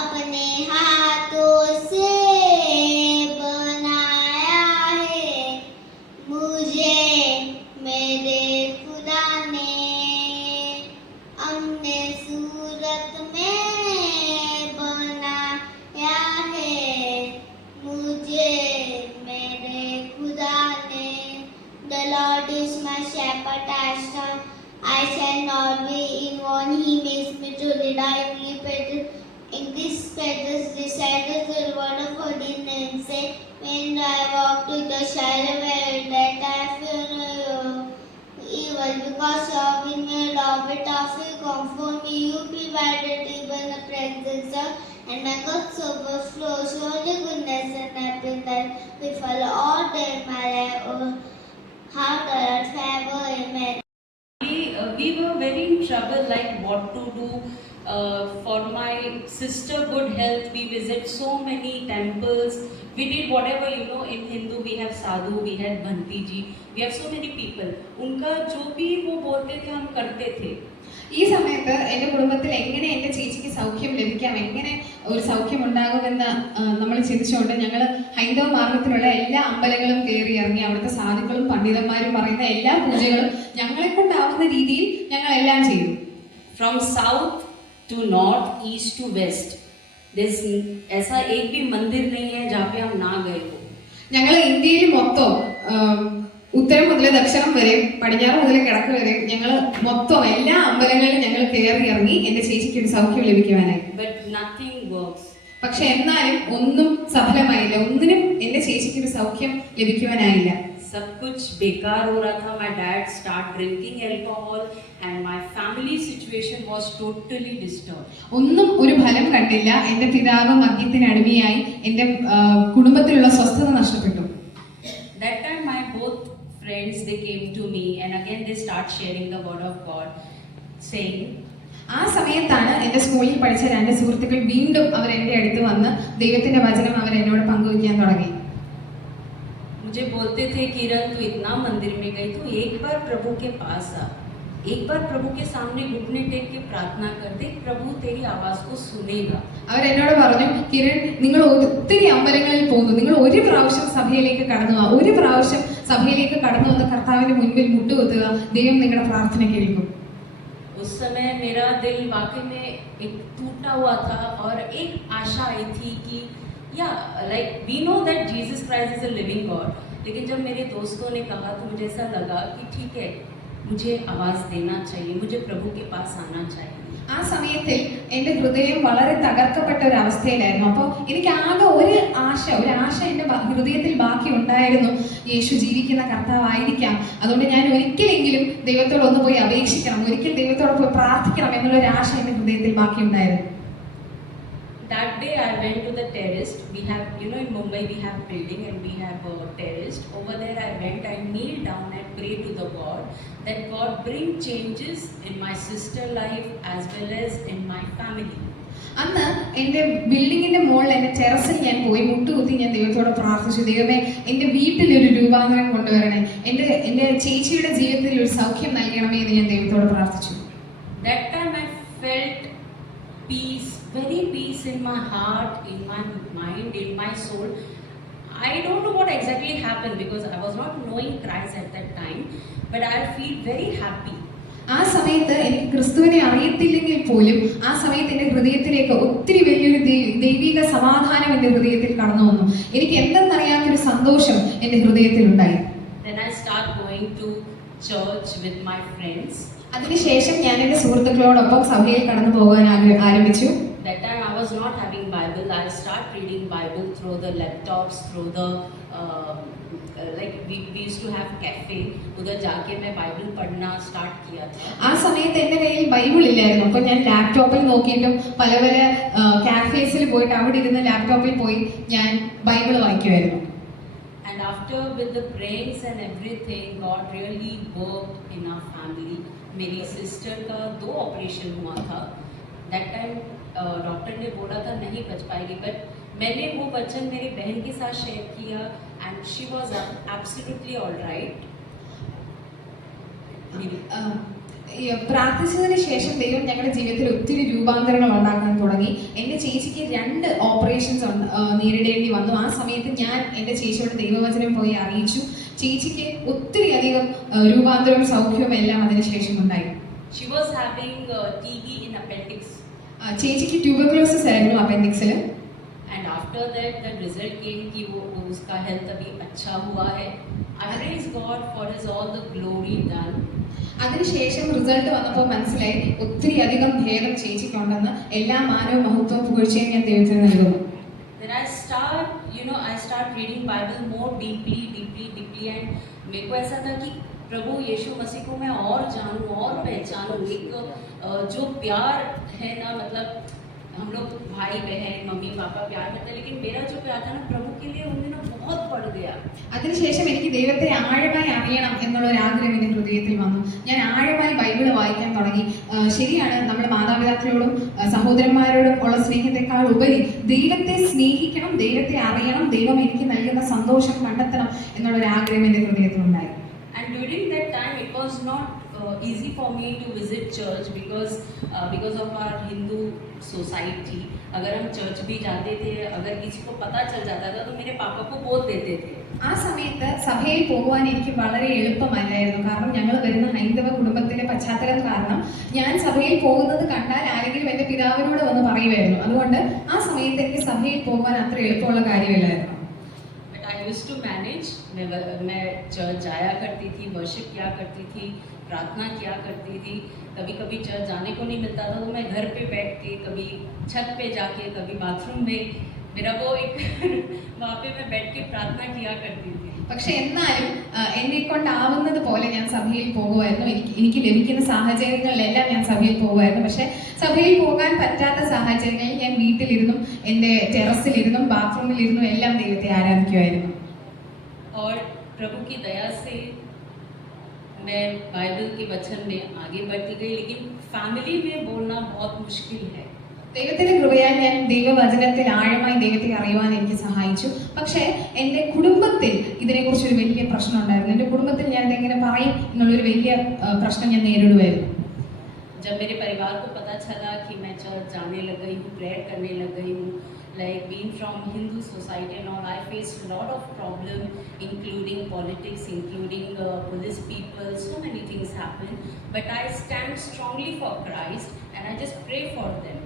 अपने हाथों से बनाया है मुझे मेरे खुदा ने अपने सूरत में बनाया है मुझे मेरे खुदा ने The Lord is my shepherd, I shall not be in want. He makes me to lie in this feathers, decided the word of God in and say, when I walk to the shadow where that I fear no evil, because you have been made of it, of you comfort me, you provided even the presence of, and my cups overflow. Surely goodness and happiness will follow all day my life. Oh, how the Lord favor, amen. We were very in trouble, like what to do. For my sister good health, we visit so many temples. We did whatever, in Hindu we have sadhu, we had bhanti ji, we have so many people. उनका जो भी वो बोलते थे हम करते थे. ഈ സമയത്ത് എൻ്റെ കുടുംബത്തിൽ എങ്ങനെ എൻ്റെ ചേച്ചിക്ക് സൗഖ്യം ലഭിക്കാം, എങ്ങനെ ഒരു സൗഖ്യം ഉണ്ടാകുമെന്ന് നമ്മൾ ചിന്തിച്ചുകൊണ്ട് ഞങ്ങൾ ഹൈന്ദവ മാർഗത്തിലുള്ള എല്ലാ അമ്പലങ്ങളും കയറി ഇറങ്ങി അവിടുത്തെ സാധുക്കളും പണ്ഡിതന്മാരും പറയുന്ന എല്ലാ പൂജകളും ഞങ്ങളെ കൊണ്ടാവുന്ന രീതിയിൽ ഞങ്ങൾ എല്ലാം ചെയ്തു. From south to north, east to west, there's ऐसा एक भी मंदिर नहीं है जहाँ पे हम ना गए हो. ഞങ്ങൾ ഇന്ത്യയിൽ മൊത്തം ഉത്തരം മുതൽ ദക്ഷിണം വരെ പടിഞ്ഞാറ് മുതൽ കിഴക്ക് വരെ ഞങ്ങൾ മൊത്തം എല്ലാ അമ്പലങ്ങളിലും ഞങ്ങൾ കയറി ഇറങ്ങി എൻ്റെ ചേച്ചിക്ക് ഒരു സൗഖ്യം ലഭിക്കുവാനായി. But nothing works. പക്ഷെ എന്നാലും ഒന്നും സഫലമായില്ല, ഒന്നിനും എൻ്റെ ചേച്ചിക്ക് ഒരു സൗഖ്യം ലഭിക്കുവാനായില്ല. सब कुछ बेकार हो रहा था. My dad started drinking alcohol and my family situation was totally disturbed. ഒന്നും ഒരു ഫലം കണ്ടില്ല. എൻ്റെ പിതാവ് മദ്യത്തിന് അടിമയായി, എൻ്റെ കുടുംബത്തിലുള്ള സ്വസ്ഥത നഷ്ടപ്പെട്ടു. That time my both friends, they came to me and again they start sharing the word of God, saying, ആ സമയത്താണ് എൻ്റെ സ്കൂളിൽ പഠിച്ച രണ്ട് സുഹൃത്തുക്കൾ വീണ്ടും അവർ എൻ്റെ അടുത്ത് വന്ന് ദൈവത്തിന്റെ വചനം അവർ എന്നോട് പങ്കുവയ്ക്കാൻ തുടങ്ങി. मुझे बोलते थे किरण तू इतना मंदिर में गई, तू एक बार प्रभु के पास आ, एक बार प्रभु के सामने घुटने टेक के प्रार्थना कर दे, प्रभु तेरी आवाज को सुनेगा. അവർ എന്നോട് പറഞ്ഞു, കിരൺ നിങ്ങൾ ഒത്തിരി അമ്പലങ്ങളിൽ പോകുന്നു, നിങ്ങൾ ഒരു പ്രാവശ്യം സഭയിലേക്ക് കടന്നു വാ, ഒരു പ്രാവശ്യം സഭയിലേക്ക് കടന്നു വന്ന് കർത്താവിന്റെ മുൻപിൽ മുട്ടുകുത്തുക, ദൈവം നിങ്ങളുടെ പ്രാർത്ഥന കേൾക്കും. उस समय मेरा दिल वाकई में एक टूटा हुआ था और एक आशा आई थी कि like we know that Jesus Christ is a living God. लेकिन जब मेरे दोस्तों ने कहा तो मुझे ऐसा लगा कि ठीक है, मुझे आवाज़ देना चाहिए, मुझे प्रभु के पास आना चाहिए. ആ സമയത്തിൽ എൻ്റെ ഹൃദയം വളരെ തകർക്കപ്പെട്ട ഒരു അവസ്ഥയിലായിരുന്നു. അപ്പോൾ എനിക്ക് ആകെ ഒരു ആശ എൻ്റെ ഹൃദയത്തിൽ ബാക്കി ഉണ്ടായിരുന്നു, യേശു ജീവിക്കുന്ന കർത്താവായിരിക്കാം, അതുകൊണ്ട് ഞാൻ ഒരിക്കലെങ്കിലും ദൈവത്തോട് ഒന്ന് പോയി അപേക്ഷിക്കണം, ഒരിക്കൽ ദൈവത്തോട് പോയി പ്രാർത്ഥിക്കണം എന്നുള്ളൊരു ആശ എൻ്റെ ഹൃദയത്തിൽ ബാക്കി ഉണ്ടായിരുന്നു. That day I went to the terrace. We have, in Mumbai we have building and we have a terrace. Over there I went, I kneeled down and prayed to the God that God bring changes in my sister life as well as in my family. അന്ന് എൻ്റെ ബിൽഡിങ്ങിന്റെ മുകളിൽ എൻ്റെ ടെറസിൽ ഞാൻ പോയി മുട്ടുകുത്തി ഞാൻ ദൈവത്തോട് പ്രാർത്ഥിച്ചു, ദൈവമേ എൻ്റെ വീട്ടിലൊരു രൂപാന്തരം കൊണ്ടുവരണേ, എൻ്റെ ചേച്ചിയുടെ ജീവിതത്തിൽ ഒരു സൗഖ്യം നൽകണമേ എന്ന് ഞാൻ ദൈവത്തോട് പ്രാർത്ഥിച്ചു. That time I felt peace, very peace in my heart, in my mind, in my soul. I don't know what exactly happened because I was not knowing Christ at that time, but I feel very happy. ആ സമയത്ത് എനിക്ക് ക്രിസ്തുവിനെ അറിയത്തില്ലെങ്കിൽ പോലും ആ സമയത്ത് എൻ്റെ ഹൃദയത്തിലേക്ക് ഒത്തിരി വലിയൊരു ദൈവിക സമാധാനം എൻ്റെ ഹൃദയത്തിൽ കടന്നു വന്നു. എനിക്ക് എന്തെന്നറിയാത്തൊരു സന്തോഷം എൻ്റെ ഹൃദയത്തിൽ ഉണ്ടായി. Then I start going to church with my friends. അതിനുശേഷം ഞാൻ എൻ്റെ സുഹൃത്തുക്കളോടൊപ്പം സഭയിൽ കടന്നു പോകാൻ ആരംഭിച്ചു. That time I was not having Bible. I start reading Bible through the laptops, through the like we used to have cafe. उधर जाके मैं बाइबल पढ़ना स्टार्ट किया था. ആ സമയത്ത് എൻ്റെ കയ്യിൽ ബൈബിൾ ഇല്ലായിരുന്നു. അപ്പോൾ ഞാൻ ലാപ്ടോപ്പിൽ നോക്കിയിട്ടും പല കാഫേസിൽ പോയിട്ട് അവിടെ ഇരുന്ന് ലാപ്ടോപ്പിൽ പോയി ഞാൻ ബൈബിൾ വായിക്കുമായിരുന്നു. And after with the prayers and everything, God really worked in our family. मेरी सिस्टर का 2 ऑपरेशन हुआ था. That time डॉक्टर ने बोला था नहीं बच पाएगी, बट मैंने वो वचन मेरी बहन के साथ शेयर किया and she was absolutely all right. ഈ പ്രാർത്ഥിച്ചതിന് ശേഷം ദൈവം ഞങ്ങളുടെ ജീവിതത്തിൽ ഒത്തിരി രൂപാന്തരങ്ങൾ ഉണ്ടാക്കാൻ തുടങ്ങി. എൻ്റെ ചേച്ചിക്ക് 2 ഓപ്പറേഷൻസ് നേരിടേണ്ടി വന്നു. ആ സമയത്ത് ഞാൻ എൻ്റെ ചേച്ചിയോട് ദൈവവചനം പോയി അറിയിച്ചു. ചേച്ചിക്ക് ഒത്തിരി അധികം രൂപാന്തരവും സൗഖ്യവും എല്ലാം അതിനുശേഷം ഉണ്ടായി. She was having TB in appendix. ചേച്ചിക്ക് ട്യൂബർക്ലോസിസ് ആയിരുന്നു അപ്പൻഡിക്സിൽ. And after that the result came कि वो उसका health अभी अच्छा हुआ है. I praise God for His all the glory done. അതിനുശേഷം റിസൾട്ട് വന്നപ്പോൾ മനസ്സിലായി ഒത്തിരി അധികം ഭേദം ചേച്ചിക്കുണ്ടെന്ന്. എല്ലാ മാനവും മഹത്വവും പുകഴ്ചയും ഞാൻ ദൈവത്തിന് നൽകുന്നു. Then I start reading Bible more deeply and मेरे को ऐसा था कि प्रभु यीशु मसीह को मैं और जानूं और पहचानूं. एक जो प्यार है ना, मतलब हम लोग भाई बहन मम्मी पापा प्यार करते हैं, लेकिन मेरा जो प्यार था ना प्रभु के लिए उन दिनों बहुत बढ़ गया. അതിനുശേഷം എനിക്ക് ദൈവത്തെ ആഴമായി അറിയണം എന്നുള്ള ഒരു ആഗ്രഹം എൻ്റെ ഹൃദയത്തിൽ വന്നു. ഞാൻ ആഴമായി ബൈബിള് വായിക്കാൻ തുടങ്ങി. ശരിയാണ്, നമ്മുടെ മാതാപിതാക്കളോടും സഹോദരന്മാരോടും ഉള്ള സ്നേഹത്തെക്കാൾ ഉപരി ദൈവത്തെ സ്നേഹിക്കണം, ദൈവത്തെ അറിയണം, ദൈവം എനിക്ക് നൽകുന്ന സന്തോഷം കണ്ടെത്തണം എന്നുള്ള ഒരു ആഗ്രഹം എൻ്റെ ഹൃദയത്തിലുണ്ടായി. And during that time it was not easy for me to visit church because of our Hindu society. अगर हम चर्च भी जाते थे, अगर किसी को पता चल जाता था तो मेरे पापा को बोल देते थे. ആ സമയത്ത് സഭയിൽ പോകുവാൻ എനിക്ക് വളരെ എളുപ്പമല്ലായിരുന്നു. കാരണം ഞങ്ങൾ വരുന്ന ഹൈന്ദവ കുടുംബത്തിന്റെ പശ്ചാത്തലം കാരണം ഞാൻ സഭയിൽ പോകുന്നത് കണ്ടാൽ ആരെങ്കിലും എൻ്റെ പിതാവിനോട് വന്ന് പറയുമായിരുന്നു. അതുകൊണ്ട് ആ സമയത്ത് എനിക്ക് സഭയിൽ പോകാൻ അത്ര എളുപ്പമുള്ള കാര്യമില്ലായിരുന്നു. But I used to manage. मैं चर्च जाया करती थी, वर्शिप किया करती थी, प्रार्थना किया करती थी. कभी कभी चर्च जाने को नहीं मिलता था तो मैं घर पे बैठ के, कभी छत पे जाके, कभी बाथरूम में, मेरा वो एक वहाँ पे मैं बैठ के प्रार्थना किया करती थी. പക്ഷെ എന്നാലും എന്നെ കൊണ്ടാവുന്നത് പോലെ ഞാൻ സഭയിൽ പോകുമായിരുന്നു. എനിക്ക് ലഭിക്കുന്ന സാഹചര്യങ്ങളിലെല്ലാം ഞാൻ സഭയിൽ പോകുമായിരുന്നു. പക്ഷെ സഭയിൽ പോകാൻ പറ്റാത്ത സാഹചര്യങ്ങളിൽ ഞാൻ വീട്ടിലിരുന്നും എൻ്റെ ടെറസിലിരുന്നും ബാത്റൂമിലിരുന്നും എല്ലാം ദൈവത്തെ ആരാധിക്കുമായിരുന്നു. और प्रभु की दया से मैं बाइबल के वचन में आगे बढ़ती गई, लेकिन फैमिली में बोलना बहुत मुश्किल है. ദൈവത്തിന്റെ കൃപയാൽ ഞാൻ ദൈവവചനത്തിൽ ആഴമായി ദൈവത്തെ അറിയുവാൻ എനിക്ക് സഹായിച്ചു. പക്ഷേ എൻ്റെ കുടുംബത്തിൽ ഇതിനെക്കുറിച്ച് ഒരു വലിയ പ്രശ്നം ഉണ്ടായിരുന്നു. എൻ്റെ കുടുംബത്തിൽ ഞാൻ ഇതെങ്ങനെ പറയും എന്നുള്ളൊരു വലിയ പ്രശ്നം ഞാൻ നേരിടുമായിരുന്നു. जब मेरे परिवार को पता चला कि मैं चर्च जाने लग गई हूँ, प्रेयर करने लग गई हूँ, like being from Hindu society and all, I faced a lot of problem, including politics, including police people, so many things happen. But I stand strongly for Christ and I just pray for them.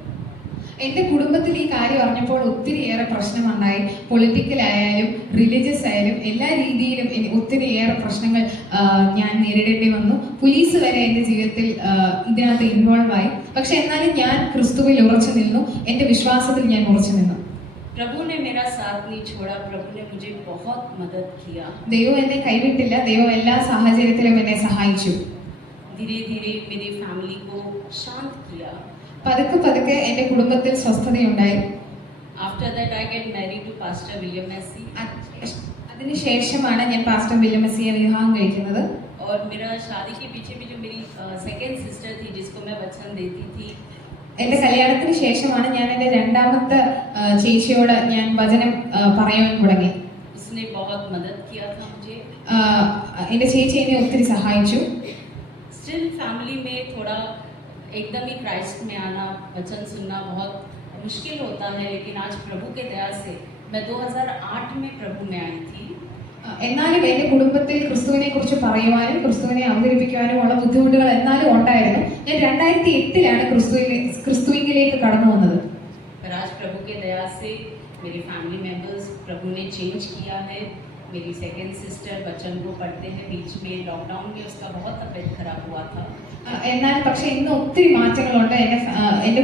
എൻ്റെ കുടുംബത്തിൽ ഈ കാര്യം അറിഞ്ഞപ്പോൾ ഒത്തിരിയേറെ പ്രശ്നമുണ്ടായി. പൊളിറ്റിക്കലായാലും religious ആയാലും എല്ലാ രീതിയിലും ഒത്തിരിയേറെ പ്രശ്നങ്ങൾ ഞാൻ നേരിടേണ്ടി വന്നു. പോലീസ് വരെ എൻ്റെ ജീവിതത്തിൽ ഇതിനകത്ത് ഇൻവോൾവ് ആയി. പക്ഷെ എന്നാലും ഞാൻ ക്രിസ്തുവിൽ ഉറച്ചു നിന്നു. എൻ്റെ വിശ്വാസത്തിൽ ഞാൻ ഉറച്ചു നിന്നു. प्रभु ने मेरा साथ नहीं छोड़ा. प्रभु ने मुझे बहुत मदद किया. ദൈവം എന്നെ കൈവിട്ടില്ല. ദൈവം എല്ലാ സാഹചര്യത്തിലും എന്നെ സഹായിച്ചു. धीरे धीरे मेरी फैमिली को शांत किया. പതുക്കെ പതുക്കെ എൻ്റെ കുടുംബത്തിൽ സ്വസ്ഥതയുണ്ടായി. After that I get married to Pastor William Messi. അതിനുശേഷമാണ് ഞാൻ പാസ്റ്റർ വില്യം മെസ്സിയെ വിവാഹം കഴിക്കുന്നത്. और मेरा शादी के पीछे भी जो मेरी सेकंड सिस्टर थी जिसको मैं वचन देती थी, എൻ്റെ കല്യാണത്തിന് ശേഷമാണ് ഞാൻ എൻ്റെ രണ്ടാമത്തെ ചേച്ചിയോട് ഞാൻ വചനം പറയാൻ തുടങ്ങി. उसने बहुत मदद किया था मुझे. എൻ്റെ ചേച്ചി എന്നെ ഒത്തിരി സഹായിച്ചു. स्टिल फैमिली में थोड़ा एकदम ही क्राइस्ट में आना, वचन सुनना बहुत मुश्किल होता है, लेकिन आज प्रभु के दया से मैं 2008 में प्रभु में आई थी. എന്നാലും എൻ്റെ കുടുംബത്തിൽ ക്രിസ്തുവിനെ കുറിച്ച് പറയുവാനും ക്രിസ്തുവിനെ അവതരിപ്പിക്കുവാനും ഉള്ള ബുദ്ധിമുട്ടുകൾ എന്നാലും ഉണ്ടായിരുന്നു. ഞാൻ 2008 ക്രിസ്തുവിലേക്ക് കടന്നു വന്നത്. पर आज प्रभु के दया से मेरे फैमिली मेंबर्स प्रभु ने चेंज किया है. मेरी सेकंड सिस्टर बच्चन को पढ़ते हैं. बीच में लॉकडाउन में उसका बहुत तबीयत खराब हुआ था. എന്നാൽ പക്ഷെ ഇന്ന് ഒത്തിരി മാറ്റങ്ങളുണ്ട്. എൻ്റെ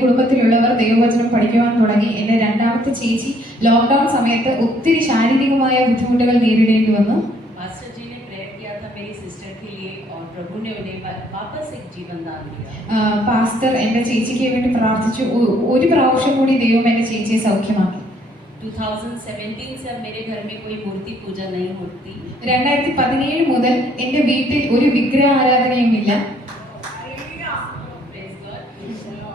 കുടുംബത്തിലുള്ളവർ ദൈവവചനം പഠിക്കുവാൻ തുടങ്ങി. എൻ്റെ രണ്ടാമത്തെ ചേച്ചി ലോക്ക്ഡൗൺ സമയത്ത് ഒത്തിരി ശാരീരികമായ ബുദ്ധിമുട്ടുകൾ നേരിടേണ്ടി വന്നു. पास्टर जी ने प्रेयर किया था मेरी सिस्टर के लिए और प्रभु ने उन्हें वापस एक जीवन दान दिया. പാസ്റ്റർ എൻ്റെ ചേച്ചിക്ക് വേണ്ടി പ്രാർത്ഥിച്ചു. ഒരു പ്രാവശ്യം കൂടി ദൈവം എൻ്റെ ചേച്ചിയെ സൗഖ്യമാക്കി. 2017 से अब मेरे घर में कोई मूर्ति पूजा नहीं होती. 2017 മുതൽ എൻ്റെ വീട്ടിൽ ഒരു വിഗ്രഹ ആരാധനയും ഇല്ല. Praise God.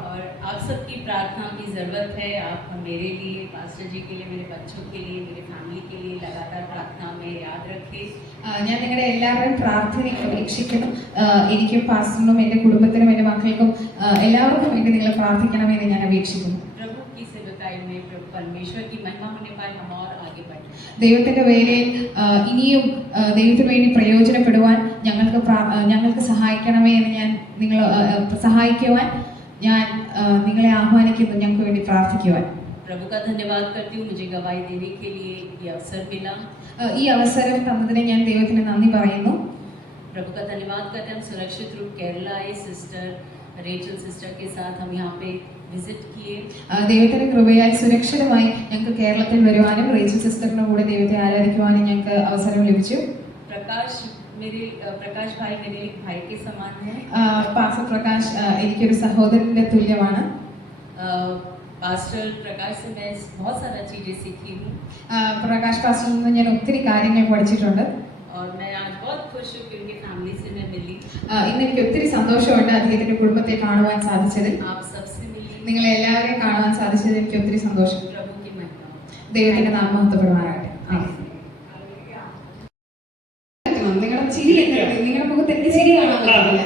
और आप सबकी प्रार्थना की ज़रूरत है। आप मेरे लिए, पास्टर जी के लिए, मेरे बच्चों के लिए, मेरे फैमिली के लिए लगातार प्रार्थना में याद रखें। ഞാൻ നിങ്ങളുടെ എല്ലാവരുടെയും പ്രാർത്ഥന അപേക്ഷിക്കുന്നു. എനിക്കും പാസ്റ്ററിനും എൻ്റെ കുടുംബത്തിനും എൻ്റെ മക്കൾക്കും എല്ലാവർക്കും വേണ്ടി നിങ്ങൾ പ്രാർത്ഥിക്കണമെന്ന് ഞാൻ അപേക്ഷിക്കുന്നു. प्रभु की सेवकाई में प्रभु परमेश्वर की महिमा होने पाए, हम और आगे बढ़ें। ദൈവത്തിൻ്റെ വേലയിൽ ഇനിയും ദൈവത്തിന് വേണ്ടി പ്രയോജനപ്പെടുവാൻ ഞങ്ങൾക്ക് സഹായിക്കണമേ എന്ന് ഞാൻ സഹായിക്കുവാൻ ഞാൻ നിങ്ങളെ ആഹ്വാനിക്കുന്നു, ഞങ്ങൾക്ക് വേണ്ടി പ്രാർത്ഥിക്കുവാൻ. प्रभु का धन्यवाद करती हूँ, मुझे गवाही देने के लिए ये अवसर मिला। ഈ അവസരം തന്നതിന് ഞാൻ ദൈവത്തിന് നന്ദി പറയുന്നു. प्रभु का धन्यवाद करते हैं, हम सुरक्षित रूप केरला आए, सिस्टर रेचल सिस्टर के साथ हम यहाँ पे विजिट किए। ദൈവത്തിന്റെ കൃപയാൽ സുരക്ഷിതമായി ഞങ്ങൾക്ക് കേരളത്തിൽ വരുവാനും റേച്ചൽ സിസ്റ്ററിന്റെ കൂടെ ദൈവത്തെ ആരാധിക്കുവാനും ഞങ്ങൾക്ക് അവസരം ലഭിച്ചു. प्रकाश भाई मेरे एक भाई के समान है। പാസ്റ്റർ പ്രകാശ് എനിക്കൊരു സഹോദരന്റെ തുല്യമാണ്. पास्टर प्रकाश से मैं बहुत सारा चीज़ें सीखी हूँ। പ്രകാശ് പാസ്റ്ററിൽ നിന്ന് ഞാൻ ഒത്തിരി കാര്യങ്ങൾ പഠിച്ചിട്ടുണ്ട്. और मैं आज बहुत खुश हूँ कि उनकी फैमिली से मैं मिली। ഇന്ന് എനിക്ക് ഒത്തിരി സന്തോഷമുണ്ട് അദ്ദേഹത്തിന്റെ കുടുംബത്തെ കാണുവാൻ സാധിച്ചതിൽ. आप सबसे मिली, നിങ്ങളെ എല്ലാവരെയും കാണുവാൻ സാധിച്ചതിൽ എനിക്ക് ഒത്തിരി സന്തോഷം. प्रभु की महिमा। ദൈവത്തിന്റെ നാമം മഹത്വപ്പെടുമാറാകട്ടെ. നിങ്ങളുടെ ചിരി നിങ്ങളുടെ മുഖത്ത് എന്റെ ചിരി കാണാൻ പറ്റില്ല.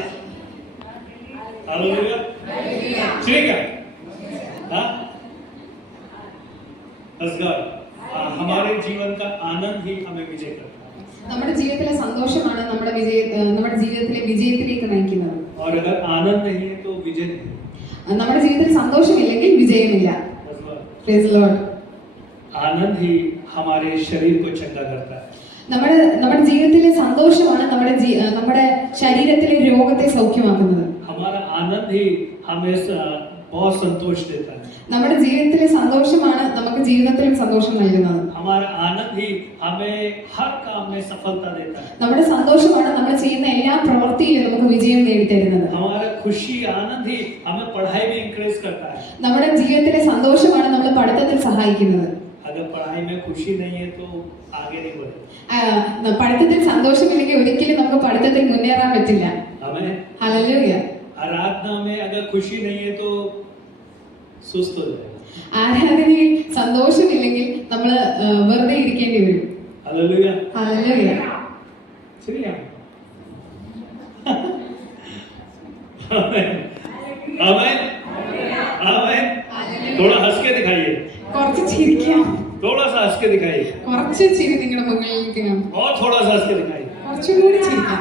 हमारे जीवन का आनंद ही हमें विजय करता है। നമ്മുടെ ജീവിതത്തിലെ സന്തോഷമാണ് നമ്മുടെ ജീവിതത്തിലെ വിജയത്തിലേക്ക് നയിക്കുന്നത്. और अगर आनंद नहीं है तो विजय नहीं। നമ്മുടെ ജീവിതത്തിൽ സന്തോഷമില്ലെങ്കിൽ വിജയമില്ല. Praise the Lord. आनंद ही हमारे शरीर को चंगा करता है। നമ്മുടെ ജീവിതത്തിലെ സന്തോഷമാണ് നമ്മുടെ ശരീരത്തിലെ രോഗത്തെ സൗഖ്യമാക്കുന്നത്. हमारा आनंद ही हमें बहुत संतोष देता है। നമ്മുടെ ജീവിതത്തിലെ സന്തോഷമാണ് നമുക്ക് ജീവിതത്തിലും സന്തോഷം നൽകുന്നത്. हमारा आनंद ही हमें हर काम में सफलता देता है। നമ്മുടെ സന്തോഷമാണ് നമ്മൾ ചെയ്യുന്ന എല്ലാ പ്രവൃത്തിയിലും നമുക്ക് വിജയം നേടിത്തരുന്നത്. हमारा खुशी आनंद ही हमें पढ़ाई में इंकरेज करता है। നമ്മുടെ ജീവിതത്തിലെ സന്തോഷമാണ് നമ്മൾ പഠിത്തത്തിൽ സഹായിക്കുന്നത്. अगर पढ़ाई में खुशी नहीं है तो आगे नहीं बढ़े। പഠിത്തത്തിൽ സന്തോഷമില്ലെങ്കിൽ ഒരിക്കലും നമുക്ക് പഠിത്തത്തിൽ മുന്നേറാൻ പറ്റില്ല. आमीन। ഹല്ലേലൂയ. आराधना में अगर खुशी नहीं है तो सुस्त हो जाए। ആരാധനയിൽ സന്തോഷമില്ലെങ്കിൽ നമ്മൾ വെറുതെ ഇരിക്കേണ്ടി വരും. हालेलुया। ഹല്ലേലൂയ. चलिए आमीन आमीन आमीन। थोड़ा हंस के दिखाइए, കുറച്ച് ചിരിക്കാം. थोड़ा सा हंस के दिखाइए, കുറച്ച് ചിരി നിങ്ങളുടെ മുകളിലേക്ക് കാണും. और थोड़ा सा हंस के दिखाइए। കുറച്ചും കൂടി ചിരിക്കാം.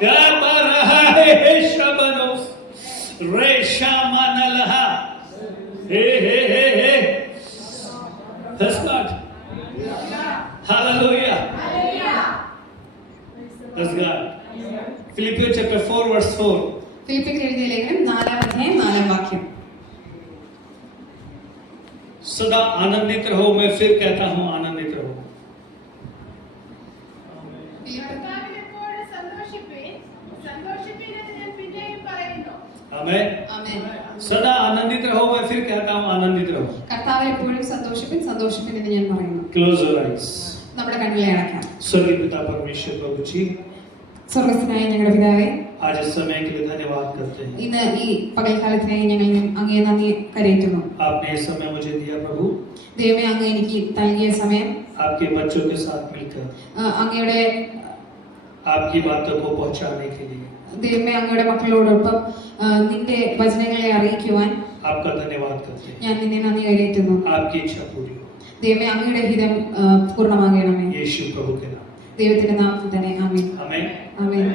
क्या कर रहा है शबनोस रेशामनलहा हे that's God. Hallelujah. That's God. Philippians chapter 4 verse 4. ഫിലിപ്പിയർക്ക് എഴുതിയ ലേഖനം 4-ാം അധ്യായം 4-ാം വാക്യം. सदा आनंदित रहो, मैं फिर कहता हूं आनंदित रहो। आमीन। ആമേൻ. सदा आनंदित रहो, मैं फिर कहता हूं आनंदित रहो। കർത്താവിൽ എപ്പോഴും സന്തോഷിപ്പിൻ എന്ന് ഞാൻ പറയുന്നു. Close your eyes. നമ്മുടെ കണ്ണുകളെ അടയ്ക്കാം. स्वर्गीय पिता परमेश्वर प्रभु जी, സ്വർഗ്ഗസ്ഥനായ ഞങ്ങളുടെ പിതാവേ, आज इस समय के लिए धन्यवाद करते हैं। ഇന്ന് ഈ പകൽക്കാലത്തിനായി ഞങ്ങൾ അങ്ങയെ നന്ദി കരയറ്റുന്നു. आपने इस समय मुझे दिया प्रभु, ദൈവമേ, അങ്ങ് എനിക്ക് നൽകിയ സമയം आपके बच्चों के साथ मिलकर അങ്ങയുടെ आपकी बातों को पहुंचाने के लिए ദൈവമേ, അങ്ങയുടെ മക്കളോടൊപ്പം നിന്റെ വചനങ്ങളെ അറിയിക്കുവാൻ आपका धन्यवाद करते हैं। ഞാൻ നിന്നെ നന്ദി കരയറ്റുന്നു. आपकी इच्छा पूरी हो, ദൈവമേ, അങ്ങയുടെ ഹിതം പൂർണ്ണമാകണമേ. यीशु प्रभु के नाम ദൈവത്തിന്റെ നാമത്തിൽ തന്നെ ആമേൻ. आमीन। ആമേൻ.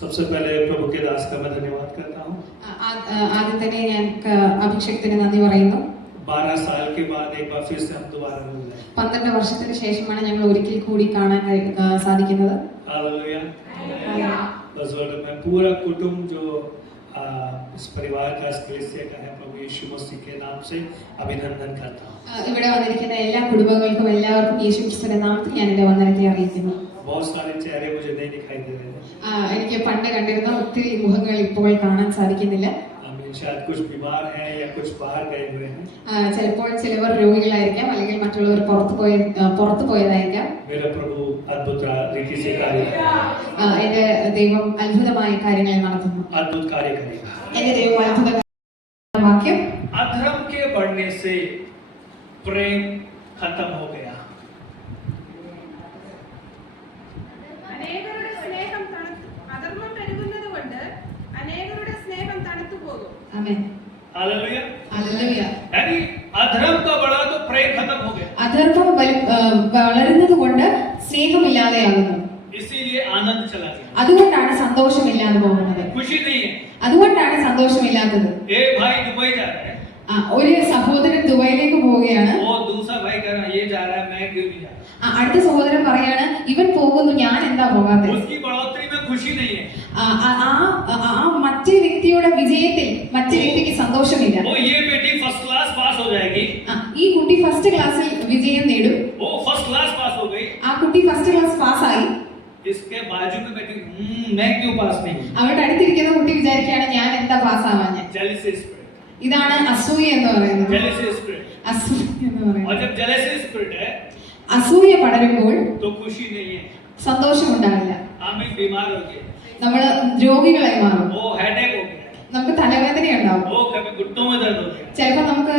सबसे पहले प्रभु के दास का मैं धन्यवाद करता हूँ। ആദ്യം തന്നെ ഞാൻ അഭിഷേകത്തിന് നന്ദി പറയുന്നു. 12 साल के बाद एक बार फिर से हम दोबारा मिल रहे हैं। 12 വർഷത്തിന് ശേഷമാണ് ഞങ്ങൾ ഒരിക്കൽ കൂടി കാണാൻ സാധിക്കുന്നത്. हालेलुया। बस वर्ड में पूरा कुटुंब जो इस परिवार का, इस कलीसिया का है, प्रभु यीशु मसीह के नाम से अभिनंदन करता हूँ। ഇവിടെ വന്നിരിക്കുന്ന എല്ലാ കുടുംബങ്ങൾക്കും എല്ലാവർക്കും യേശുക്രിസ്തുവിന്റെ നാമത്തിൽ ഞാൻ എന്റെ വന്ദനത്തെ അറിയിക്കുന്നു. बहुत सारे चेहरे मुझे नहीं दिखाई दे रहे हैं। എനിക്ക് പണ്ട് കണ്ടിരുന്ന ഒത്തിരി മുഖങ്ങൾ ഇപ്പോൾ കാണാൻ സാധിക്കുന്നില്ല. आमीन। शायद कुछ बीमार हैं या कुछ बाहर गए हुए हैं। ചിലപ്പോൾ ചിലവർ രോഗികളായിരിക്കാം, അല്ലെങ്കിൽ മറ്റുള്ളവർ പുറത്തു പോയതായിരിക്കാം. मेरा प्रभु अद्भुत रीति से कार्य करेगा, എന്റെ ദൈവം അത്ഭുതമായ കാര്യങ്ങൾ നടത്തുന്നു. अद्भुत कार्य करेगा. എന്റെ ദൈവം അത്ഭുത വാക്യം, अधर्म के बढ़ने से प्रेम खत्म हो गया. അനേകരുടെ സ്നേഹം അധർമ്മം പെരുകുന്നതുകൊണ്ട് അനേകരുടെ സ്നേഹം തണുത്തുപോകും. ആമേൻ. हालेलुया. ഹല്ലേലൂയ. यानी अधर्म का बढ़ा तो प्रेम खत्म हो गया. അധർമ്മം വളരുന്നത് കൊണ്ട് സ്നേഹമില്ലാതെയാകുന്നു. इसीलिए आनंद चला गया. അതുകൊണ്ടാണ് സന്തോഷമില്ലാതെ പോകുന്നത്. खुशी नहीं है. അതുകൊണ്ടാണ് സന്തോഷമില്ലാത്തത്. एक भाई दुबई जा रहा है, ഒരു സഹോദരൻ ദുബൈയിലേക്ക് പോവുകയാണ്. वो दूसरा भाई कह रहा है ये जा रहा है, मैं क्यों नहीं जा रहा. അടുത്ത സഹോദരൻ പറയാണ്, ഇവൻ പോകുന്നു, ഞാൻ എന്താ പോകാത്തത്. उसकी बढ़ोतरी में खुशी नहीं है. ആ മറ്റേ വ്യക്തിയുടെ വിജയത്തിൽ മറ്റേ വ്യക്തിക്ക് സന്തോഷമില്ല. वो ये बेटी फर्स्ट क्लास पास हो जाएगी, ഈ കുട്ടി ഫസ്റ്റ് ക്ലാസ്സിൽ വിജയം നേടും. वो फर्स्ट क्लास पास हो गई, ആ കുട്ടി ഫസ്റ്റ് ക്ലാസ് പാസ്സായി. इसके बाजू में बैठी मैं क्यों पास नहीं. അവരുടെ അടുത്തിരിക്കുന്ന കുട്ടി വിചാരിക്കുകയാണ്, ഞാൻ എന്താ പാസ്സാവാൻ. जेलसी स्पिरिट, ഇതാണ് അസൂയ എന്ന് പറയുന്നത്. Jealousy spirit. അസൂയ എന്ന് और പറയുന്നത്. जब जेलसी स्पिरिट है അസൂയ പടരുമ്പോൾ तो खुशी नहीं है. സന്തോഷമുണ്ടാവില്ല. हम बीमार हो गए, നമ്മൾ രോഗികളായി മാറും. वो हेडेक हो गया, നമുക്ക് തലവേദന ഉണ്ടാവും. वो कभी घुटनों में दर्द हो गया, ചിലപ്പോൾ നമുക്ക്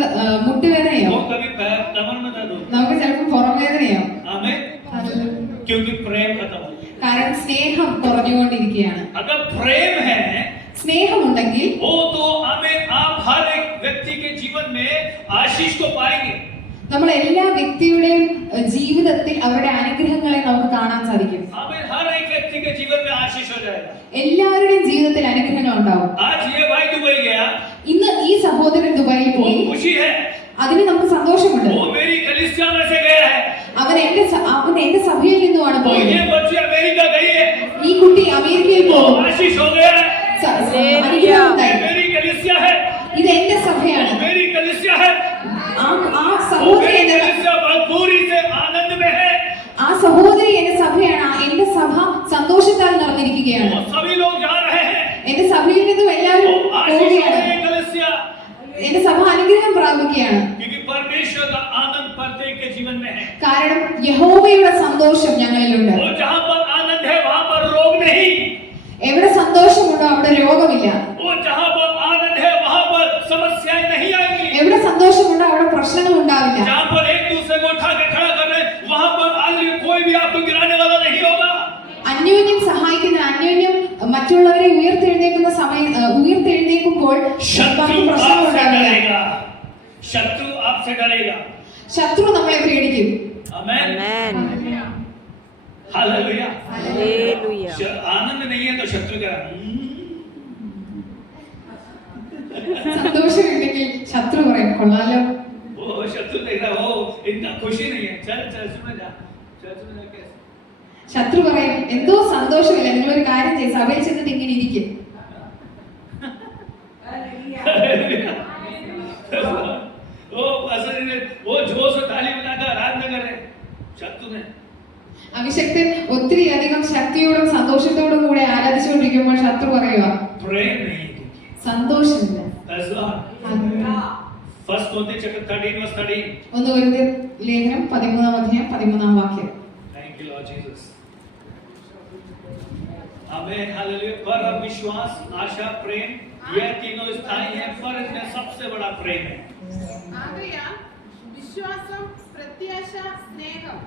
മുട്ടുവേദനയാവും. वो कभी पैर कमर में दर्द हो गया. നമുക്ക് ചിലപ്പോൾ പുറം വേദനയാവും. हमें क्योंकि प्रेम खत्म हो गया. കാരണം സ്നേഹം കുറഞ്ഞുകൊണ്ടിരിക്കുകയാണ്. अगर प्रेम है സ്നേഹമുണ്ടെങ്കിൽ वो तो हमें आप हर एक व्यक्ति के जीवन में आशीष को पाएंगे. നമ്മൾ എല്ലാ വ്യക്തിയുടെയും ജീവിതത്തിൽ അവരുടെ അനുഗ്രഹങ്ങളെ നമുക്ക് കാണാൻ സാധിക്കും. हमें हर एक व्यक्ति के जीवन में आशीष हो जाएगा. എല്ലാവരുടെയും ജീവിതത്തിൽ അനുഗ്രഹങ്ങൾ ഉണ്ടാവും. आज ये भाई दुबई गया, ഇന്ന് ഈ സഹോദരൻ ദുബായിൽ वो പോയി, खुशी है. അതിന് നമുക്ക് സന്തോഷമുണ്ട്. वो मेरी कलीसिया में से गया है, അവൻ എന്റെ सभയിൽ നിന്നുമാണ് वो പോയത്. ये बच्ची अमेरिका गई है, ഈ കുട്ടി അമേരിക്കയിൽ वो പോകും. आशीष हो गया है. അനുഗ്രഹം ഉണ്ടായി. ये मेरी कलीसिया है, ഇത് എന്റെ സഭയാണ്. वो मेरी कलीसिया है, ആ वो സഹോദരി मेरी എന്റെ कलीसिया भरपूरी से आनंद में है. ആ സഹോദരി എന്റെ സഭയാണ്. എന്റെ സഭ സന്തോഷത്താൽ നിറഞ്ഞിരിക്കുകയാണ്. वो सभी लोग जा रहे हैं, എന്റെ സഭയിൽ നിന്നും എല്ലാവരും वो आशीष हो പോവുകയാണ്. गई कलीसिया, എന്റെ സഭ അനുഗ്രഹം പ്രാപിക്കുകയാണ്. क्योंकि परमेश्वर का आनंद प्रत्येक के जीवन में है. കാരണം യഹോവയുടെ സന്തോഷം ഞങ്ങളിലുണ്ട്. वो जहाँ पर आनंद है वहाँ पर रोग नहीं. എവിടെ സന്തോഷമുണ്ടോ അവിടെ രോഗമില്ല. वो जहाँ पर आनंद है वहाँ पर समस्याएं नहीं आएंगी. എവിടെ സന്തോഷമുണ്ടോ അവിടെ പ്രശ്നങ്ങൾ ഉണ്ടാവില്ല. जहाँ पर एक दूसरे को उठा के खड़ा कर रहे हैं, वहाँ पर कोई भी आपको गिराने वाला नहीं होगा. അന്യോന്യം സഹായിക്കുന്ന, അന്യോന്യം മറ്റുള്ളവരെ ഉയർത്തെഴുന്നേൽക്കുമ്പോൾ शत्रु പ്രശ്നങ്ങൾ आपसे ഉണ്ടാവില്ല. डरेगा, शत्रु आपसे डरेगा. ശത്രു നമ്മളെ പേടിക്കും. आमेन. Hallelujah. हालेलुया. Hallelujah. आनंद नहीं है तो शत्रु क्या സന്തോഷമുണ്ടെങ്കിൽ ശത്രു പറയും, കൊള്ളാലോ. वो शत्रु देख रहा हो इतना खुशी नहीं है, चल चर्च में जा, चर्च में जाके ശത്രു പറയും, എന്തോ സന്തോഷമില്ല, നിങ്ങളൊരു കാര്യം ചെയ്യും, സഭയിൽ ചെന്നിട്ട് ഇങ്ങനെ ഇരിക്കും. वो जोर से ताली बजाकर आराधना करे, शत्रु ने അഭിഷക്തൻ ഒത്തിരി അധികം ശക്തിയോടും സന്തോഷത്തോടും കൂടെ ആരാധിച്ചുകൊണ്ടിരിക്കുമ്പോൾ ശത്രു പറയുക, प्रेम नहीं. സന്തോഷമില്ല. First Corinthians chapter 13 verse 13. 1 കൊരിന്ത്യർ ലേഖനം 13-ാം അധ്യായം 13-ാം വാക്യം. Thank you Lord Jesus. Amen. Hallelujah. पर अब विश्वास, आशा, प्रेम ये तीनों स्थायी हैं, पर इनमें सबसे बड़ा प्रेम है. ആകയാൽ വിശ്വാസം, പ്രത്യാശ, സ്നേഹം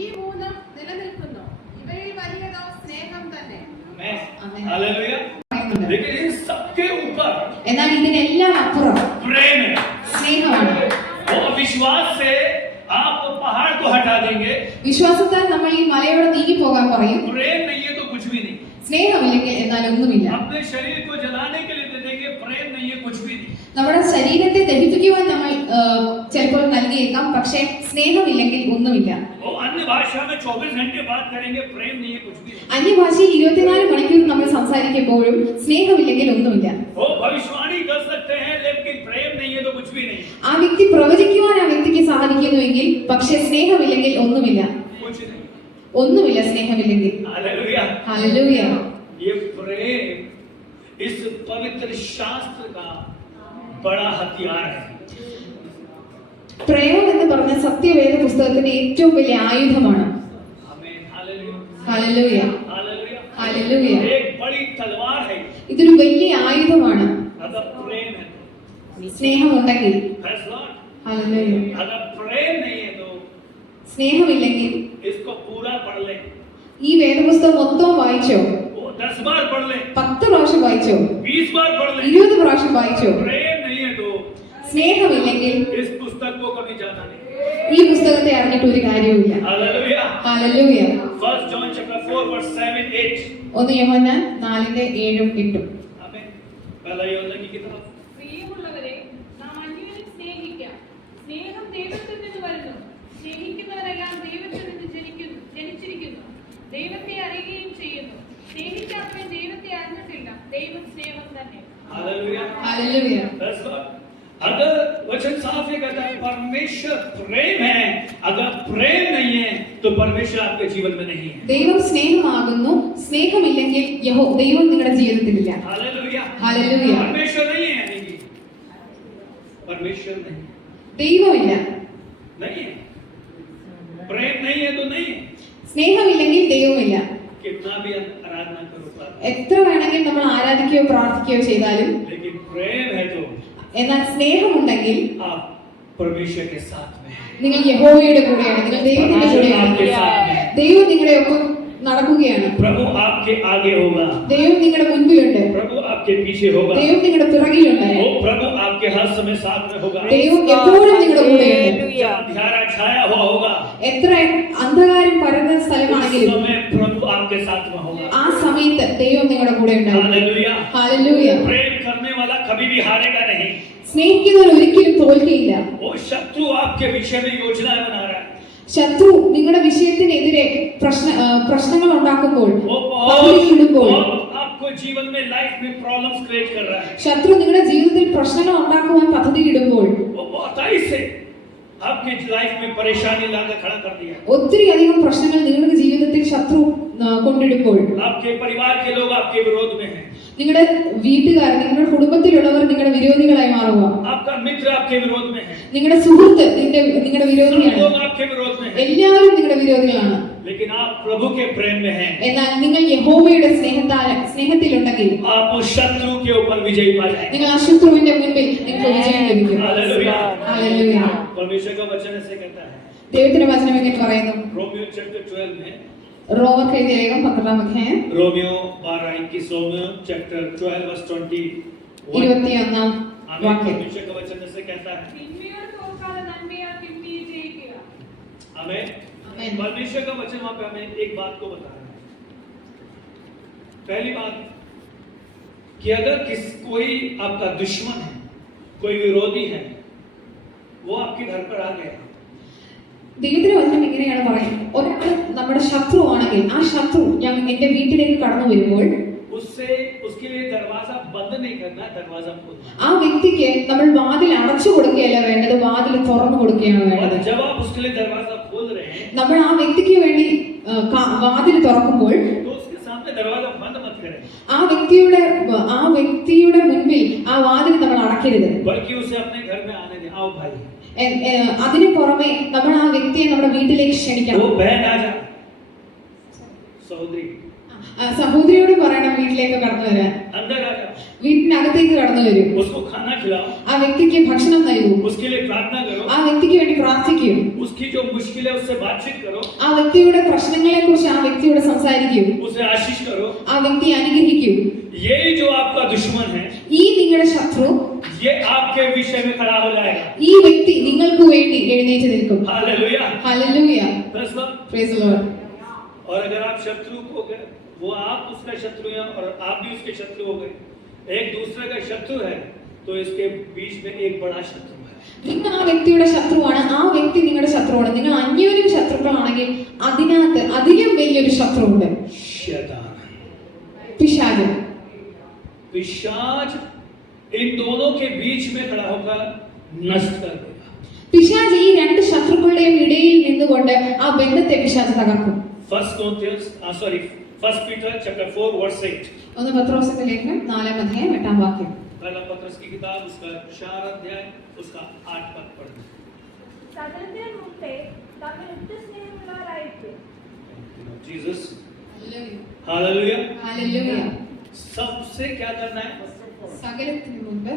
ഈ മൂന്നും നിലനിൽക്കുന്നു. ഇവയിൽ വലിയതോ സ്നേഹം തന്നെ. मैं आमेन. हालेलुया. പറയുന്നുണ്ട്. लेकिन इन सबके ऊपर എന്നാൽ ഇതിനെല്ലാം അപ്പുറം प्रेम है. സ്നേഹമാണ്. और विश्वास से आप पहाड़ को हटा देंगे, വിശ്വാസത്താൽ നമ്മൾ ഈ മലയോട് നീങ്ങി പോകാൻ പറയും. प्रेम नहीं है तो कुछ भी नहीं. സ്നേഹമില്ലെങ്കിൽ എന്നാൽ ഒന്നുമില്ല. अपने शरीर को जलाने के लिए दे देंगे, प्रेम नहीं है कुछ भी नहीं. നമ്മുടെ ശരീരത്തെ ദഹിപ്പിക്കുവാൻ നമ്മൾ ചിലപ്പോൾ നൽകിയേക്കാം, പക്ഷേ സ്നേഹമില്ലെങ്കിൽ ഒന്നുമില്ല. वो अन्य भाषा में 24 घंटे बात करेंगे, प्रेम नहीं है कुछ भी नहीं. അന്യഭാഷയിൽ 24 മണിക്കൂർ നമ്മൾ സംസാരിക്കുമ്പോഴും സ്നേഹമില്ലെങ്കിൽ ഒന്നുമില്ല. वो भविष्यवाणी कर सकते हैं लेकिन प्रेम नहीं है तो कुछ भी नहीं. ആ വ്യക്തി പ്രവചിക്കുവാൻ ആ വ്യക്തിക്ക് സാധിക്കുന്നുവെങ്കിൽ, പക്ഷേ സ്നേഹമില്ലെങ്കിൽ ഒന്നുമില്ല. कुछ नहीं. ഒന്നുമില്ല സ്നേഹമില്ലെങ്കിൽ. हालेलुया. ഹല്ലേലൂയ. ये प्रेम इस पवित्र शास्त्र का बड़ा हथियार है. പ്രേമം എന്ന് പറഞ്ഞ സത്യവേദ പുസ്തകത്തിന്റെ ഏറ്റവും വലിയ ആയുധമാണ്. आमीन. हालेलुया. ഹല്ലേലൂയ हालेलुया ഹല്ലേലൂയ एक बड़ी तलवार है ഇതൊരു വലിയ ആയുധമാണ് अगर प्रेम है സ്നേഹമുണ്ടെങ്കിൽ Praise Lord. ഹല്ലേലൂയ अगर प्रेम नहीं है तो സ്നേഹമില്ലെങ്കിൽ इसको पूरा पढ़ ले ഈ വേദപുസ്തകം മൊത്തം വായിച്ചോ वो 10 बार पढ़ ले 10 പ്രാവശ്യം വായിച്ചോ 20 बार पढ़ ले 20 പ്രാവശ്യം വായിച്ചോ प्रेम नहीं है तो സ്നേഹമില്ലെങ്കിൽ इस पुस्तक को कभी जाना नहीं ഈ പുസ്തകത്തെ അറിഞ്ഞിട്ട് ഒരു കാര്യവുമില്ല hallelujah hallelujah 1 John chapter 4 verse 7 8 1 യോഹന്നാൻ 4:7-8 आमीन पहला യോഹന്നാൻ की किताब പ്രിയമുള്ളവരെ നാം അന്യോന്യം സ്നേഹിക്കാം സ്നേഹം ദൈവത്തിൽ നിന്ന് വരുന്നു സ്നേഹിക്കുന്നവരെല്ലാം ദൈവത്തിൽ നിന്ന് ജനിച്ചിരിക്കുന്നു ദൈവത്തെ അറിയുകയും ചെയ്യുന്നു സ്നേഹിക്കാത്തവൻ ദൈവത്തെ അറിഞ്ഞിട്ടില്ല ദൈവം സ്നേഹം തന്നെ हालेलुया ഹല്ലേലൂയ Praise Lord. अगर वचन साफ ये कहता है परमेश्वर प्रेम है अगर प्रेम नहीं है तो परमेश्वर आपके जीवन में नहीं है ദൈവം സ്നേഹമാകുന്നു സ്നേഹമില്ലെങ്കിൽ ദൈവം നിങ്ങളുടെ ജീവിതത്തിലില്ല हालेलुया ഹല്ലേലൂയ परमेश्वर नहीं है यानी कि परमेश्वर नहीं ദൈവമില്ല नहीं है प्रेम नहीं है तो नहीं है സ്നേഹമില്ലെങ്കിൽ ദൈവമില്ല कितना भी आराधना करो प्रार्थना എത്ര വേണമെങ്കിൽ നമ്മൾ ആരാധിക്കുകയോ പ്രാർത്ഥിക്കുകയോ ചെയ്താലും लेकिन प्रेम है तो എന്നാൽ സ്നേഹമുണ്ടെങ്കിൽ आप परमेश्वर के साथ में हैं നിങ്ങൾ യഹോവയുടെ കൂടെയാണ് നിങ്ങൾ ദൈവത്തിന്റെ परमेश्वर കൂടെയാണ് आपके साथ में है ദൈവം നിങ്ങളുടെ ഒപ്പം നടക്കുകയാണ് प्रभु आपके आगे होगा ദൈവം നിങ്ങളുടെ മുൻപിലുണ്ട് प्रभु आपके पीछे होगा ദൈവം നിങ്ങളുടെ പിറകിലുണ്ട് वो प्रभु आपके हर समय साथ में होगा ദൈവം എപ്പോഴും നിങ്ങളുടെ കൂടെയുണ്ട് अंधियारा छाया हुआ होगा എത്ര അന്ധകാരം പരന്ന उस സ്ഥലമാണെങ്കിലും समय प्रभु आपके साथ में होगा ആ സമയത്ത് ദൈവം നിങ്ങളുടെ കൂടെ ഉണ്ടാവും हालेलुया ഹല്ലേലൂയ प्रेम करने वाला कभी भी हारेगा नहीं സ്നേഹിക്കുന്നവർ ഒരിക്കലും തോൽക്കുകയില്ല वो शत्रु आपके विषय में योजनाएं बना रहा है ശത്രു നിങ്ങളുടെ വിഷയത്തിനെതിരെ പ്രശ്നങ്ങൾ ഉണ്ടാക്കുമ്പോൾ वो പദ്ധതിയിടുമ്പോൾ बहुत आपको जीवन में लाइफ में प्रॉब्लम्स क्रिएट कर रहा है ശത്രു നിങ്ങളുടെ ജീവിതത്തിൽ പ്രശ്നങ്ങൾ ഉണ്ടാക്കുവാൻ പദ്ധതിയിടുമ്പോൾ वो बहुत आई से आपके लाइफ में परेशानी लाकर खड़ा कर दिया ഒത്തിരി അധികം പ്രശ്നങ്ങൾ നിങ്ങളുടെ ജീവിതത്തിൽ ശത്രു കൊണ്ടിടുമ്പോൾ आपके परिवार के लोग आपके विरोध में हैं നിങ്ങളുടെ വീട്ടുകാർ നിങ്ങളുടെ കുടുംബത്തിലുള്ളവർ നിങ്ങളുടെ വിരോധികളായി മാറുക आपका मित्र आपके विरोध में है നിങ്ങളുടെ സുഹൃത്ത് നിങ്ങളുടെ सब വിരോധിയാണ് लोग आपके विरोध में हैं എല്ലാവരും നിങ്ങളുടെ വിരോധികളാണ് लेकिन आप प्रभु के प्रेम में हैं എന്നാൽ നിങ്ങൾ യഹോവയുടെ സ്നേഹത്തിലുണ്ടെങ്കിൽ आप उस शत्रु के ऊपर विजयी पा जाएंगे നിങ്ങൾ ആ ശത്രുവിന്റെ മുൻപിൽ നിങ്ങൾക്ക് വിജയം ലഭിക്കും हालेलुया ഹല്ലേലൂയ परमेश्वर का वचन ऐसे कहता है ദൈവത്തിന്റെ വചനം എങ്ങനെ പറയുന്നു रोमियो चैप्टर 12 में റോമർക്ക് എഴുതിയ ലേഖനം 12-ാം അധ്യായം रोमियो 12:21 रोमियो चैप्टर 12 वर्स 21 21-ാം आमीन വാക്യം परमेश्वर का वचन ऐसे कहता है തിന്മയോട് തോൽക്കാതെ നന്മയാൽ തിന്മയെ ജയിക്കുക आमीन आमीन। परमेश्वर का वचन वहां पे हमें एक बात को बता रहा है पहली बात कि अगर कोई आपका दुश्मन है कोई विरोधी है वो आपके घर पर आ गया ദൈവത്തിന്റെ വചനം ഇങ്ങനെയാണ് പറയുന്നത് ഒരാൾ നമ്മുടെ ശത്രുവാണെങ്കിൽ ആ ശത്രു എന്റെ വീട്ടിലേക്ക് കടന്നു വരുമ്പോൾ उससे उसके लिए दरवाजा बंद नहीं करना दरवाजा खोलना ആ വ്യക്തിക്ക് നമ്മൾ വാതിൽ അടച്ചു കൊടുക്കുകയല്ല വേണ്ടത് വാതിൽ തുറന്നു കൊടുക്കുകയാണ് और വേണ്ടത് जब आप उसके लिए दरवाजा खोल रहे हैं നമ്മൾ ആ വ്യക്തിക്ക് വേണ്ടി വാതിൽ തുറക്കുമ്പോൾ तो उसके सामने दरवाजा बंद मत करें ആ വ്യക്തിയുടെ മുൻപിൽ ആ വാതിൽ നമ്മൾ അടയ്ക്കരുത് बल्कि उसे अपने घर में आने दें आओ भाई അതിനു പുറമെ നമ്മൾ ആ വ്യക്തിയെ നമ്മുടെ വീട്ടിലേക്ക് ക്ഷണിക്കണം वो बहन आ जा सहोदरी സഹോദരിയോട് പറയണം വീട്ടിലേക്ക് കടന്നു വരാൻ अंदर आ जा വീട്ടിനകത്തേക്ക് കടന്നു വരും उसको खाना खिलाओ ആ വ്യക്തിക്ക് ഭക്ഷണം നൽകൂ उसके लिए प्रार्थना करो ആ വ്യക്തിക്ക് വേണ്ടി പ്രാർത്ഥിക്കും उसकी जो मुश्किल है उससे बातचीत करो ആ വ്യക്തിയുടെ പ്രശ്നങ്ങളെ കുറിച്ച് ആ വ്യക്തിയോട് സംസാരിക്കും उसे आशीष करो ആ വ്യക്തിയെ അനുഗ്രഹിക്കും ये जो आपका दुश्मन है ഈ നിങ്ങളുടെ ശത്രു ये आपके विषय में खड़ा हो जाएगा ഈ വ്യക്തി നിങ്ങൾക്ക് വേണ്ടി എഴുന്നേറ്റ് നിൽക്കും hallelujah hallelujah Praise Lord। Praise the Lord और अगर आप शत्रु को गए वो आप उसका शत्रु हैं और आप भी उसके शत्रु हो गए एक दूसरे का शत्रु है तो इसके बीच में एक बड़ा शत्रु है നിങ്ങൾ ആ വ്യക്തിയുടെ ശത്രുവാണ് ആ വ്യക്തി നിങ്ങളുടെ ശത്രുവാണ് നിങ്ങൾ അന്യോന്യം ശത്രുക്കളാണെങ്കിൽ അതിനകത്ത് അതിലും വലിയൊരു ശത്രുവുണ്ട് शैतान പിശാച് पिशाच इन दोनों के बीच में खड़ा होकर नष्ट कर देगा പിശാച് ഈ രണ്ട് ശത്രുക്കളുടെയും ഇടയിൽ നിന്നുകൊണ്ട് ആ ബന്ധത്തെ പിശാച് തകർക്കും फर्स्ट पीटर चैप्टर 4 वर्स 8 ഒന്ന് പത്രോസിന്റെ ലേഖനം 4-ാം അധ്യായം 8-ാം വാക്യം पहला पत्रस की किताब उसका 4 अध्याय उसका 8 पद पढ़ना സകലത്തിനും മുമ്പേ തമ്മിൽ ഉറ്റസ്നേഹമുള്ളവരായിരിക്കും. Jesus hallelujah. ഹല്ലേലൂയ. सबसे क्या करना है? സകലത്തിന് മുമ്പ്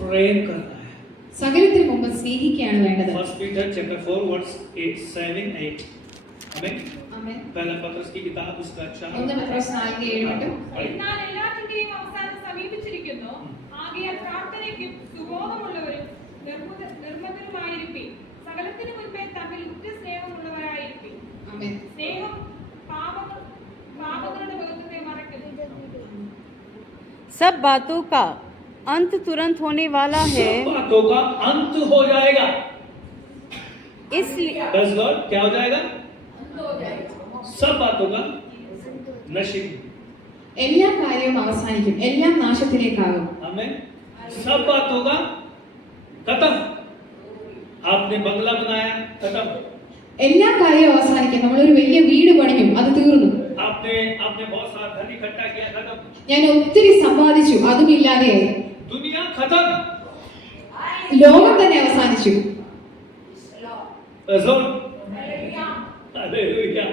प्रेम करना है। സകലത്തിന് മുമ്പ് സ്നേഹിക്കുകയാണ് വേണ്ടത്. First Peter chapter 4 verse 8, 7, 8. आमीन। ആമേൻ. पहला पत्रस की किताब उसका अच्छा 1 പത്രോസ് 4:7. എന്നാൽ എല്ലാത്തിന്റെയും അവസാനം സമീപിച്ചിരിക്കുന്നു. ആകയാൽ പ്രാർത്ഥനയ്ക്കും സുബോധമുള്ളവരും നിർമ്മതരുമായിരിക്കും. സകലത്തിനു മുൻപേ തമ്മിൽ ഉറ്റ സ്നേഹമുള്ളവരായിരിക്കും. ആമേൻ. സ്നേഹം പാപങ്ങളുടെ ബന്ധത്തെ മറക്കുന്നു. सब बातों का अंत तुरंत होने वाला है, सब बातों का अंत हो जाएगा। इसलिए Praise God, क्या हो जाएगा? सब बातों का नशिंग। എല്ലാ കാര്യവും അവസാനിക്കും, എല്ലാം നാശത്തിലേക്കാകും. हमें सब बातों का खत्म। आपने बंगला बनाया, खत्म। എല്ലാ കാര്യവും അവസാനിക്കും. നമ്മളൊരു വലിയ വീട് പണിഞ്ഞു, അത് തീർന്നു. आपने बहुत सारा धन इकट्ठा किया, खत्म। ഞാൻ ഒത്തിരി സമ്പാദിച്ചു, അതും ഇല്ലാതെയായി. दुनिया खत्म। ലോകം തന്നെ അവസാനിച്ചു. Praise God. Hallelujah.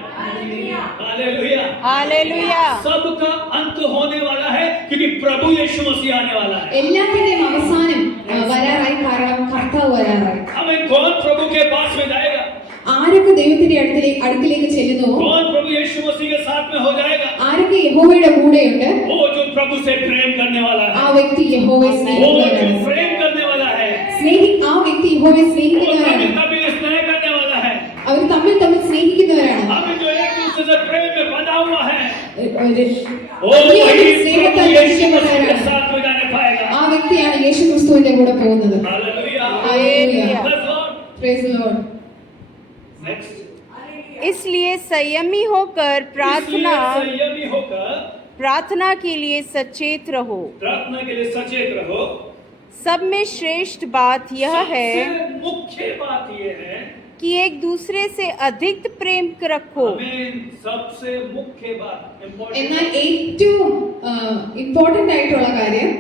Hallelujah. Hallelujah. सबका अंत होने वाला है क्योंकि प्रभु यीशु मसीह आने वाला है। എല്ലാത്തിന്റെയും അവസാനം വരാറായി, കാരണം കർത്താവ് വരാറായി. हमें कौन प्रभु के पास में जाएगा? ആരൊക്കെ ദൈവത്തിന്റെ അടുക്കിലേക്ക് ചെല്ലുന്നുവോ, कौन प्रभु यीशु मसीह के साथ में हो जाएगा? ആരൊക്കെ യഹോവയുടെ കൂടെയുണ്ട്, वो जो प्रभु से प्रेम करने वाला ആ है, വ്യക്തി യഹോവയെ वो जो സ്നേഹിക്കുന്നവരാണ്. प्रेम करने वाला है, ആ വ്യക്തി യഹോവയെ वो സ്നേഹിക്കുന്നവരാണ്. तभी स्नेह करने वाला है। അവർ തമ്മിൽ തമ്മിൽ സ്നേഹിക്കുന്നവരാണ്. हमें जो एक दूसरे से प्रेम में बंधा हुआ है, वो ഈ ഒരു वही സ്നേഹത്താൽ प्रभु यीशु मसीह के രക്ഷിക്കപ്പെട്ടവരാണ്. साथ में जाने पाएगा। ആ വ്യക്തിയാണ് യേശു ക്രിസ്തുവിന്റെ കൂടെ പോകുന്നത്. Hallelujah. Hallelujah. Praise God. Praise the Lord. Next. इसलिए संयमी होकर इसलिए संयमी होकर प्रार्थना के लिए सचेत रहो। प्रार्थना के लिए सचेत रहो। सब में श्रेष्ठ बात यह है सबसे मुख्य बात यह है कि एक दूसरे से अधिक प्रेम रखो। हमें सबसे मुख्य बात എന്നാൽ ഏറ്റവും ഇമ്പോർട്ടന്റ് ആയിട്ടുള്ള കാര്യം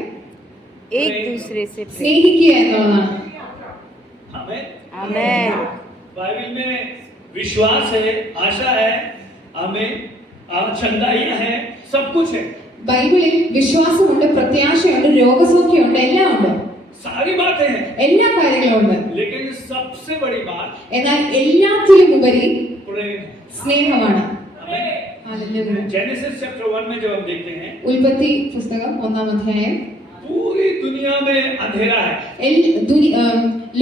एक दूसरे से प्रेम। സ്നേഹിക്കുക എന്നുള്ളതാണ്. हमें आमेन। बाइबल में विश्वास है, आशा है, हमें चंगाइयां है, सब कुछ है। ബൈബിളിൽ വിശ്വാസമുണ്ട്, പ്രത്യാശയുണ്ട്, രോഗസൗഖ്യമുണ്ട്, എല്ലാം ഉണ്ട്. सारी बातें हैं, എല്ലാ കാര്യങ്ങളും ഉണ്ട്. लेकिन सबसे बड़ी बात എന്നാൽ എല്ലാത്തിലും ഉപരി प्रेम है। സ്നേഹമാണ്. हमें ഹല്ലേലൂയ. जेनेसिस चैप्टर 1 में जब हम देखते हैं, ഉൽപ്പത്തി പുസ്തകം 1-ാം അധ്യായം, पूरी दुनिया में अंधेरा है,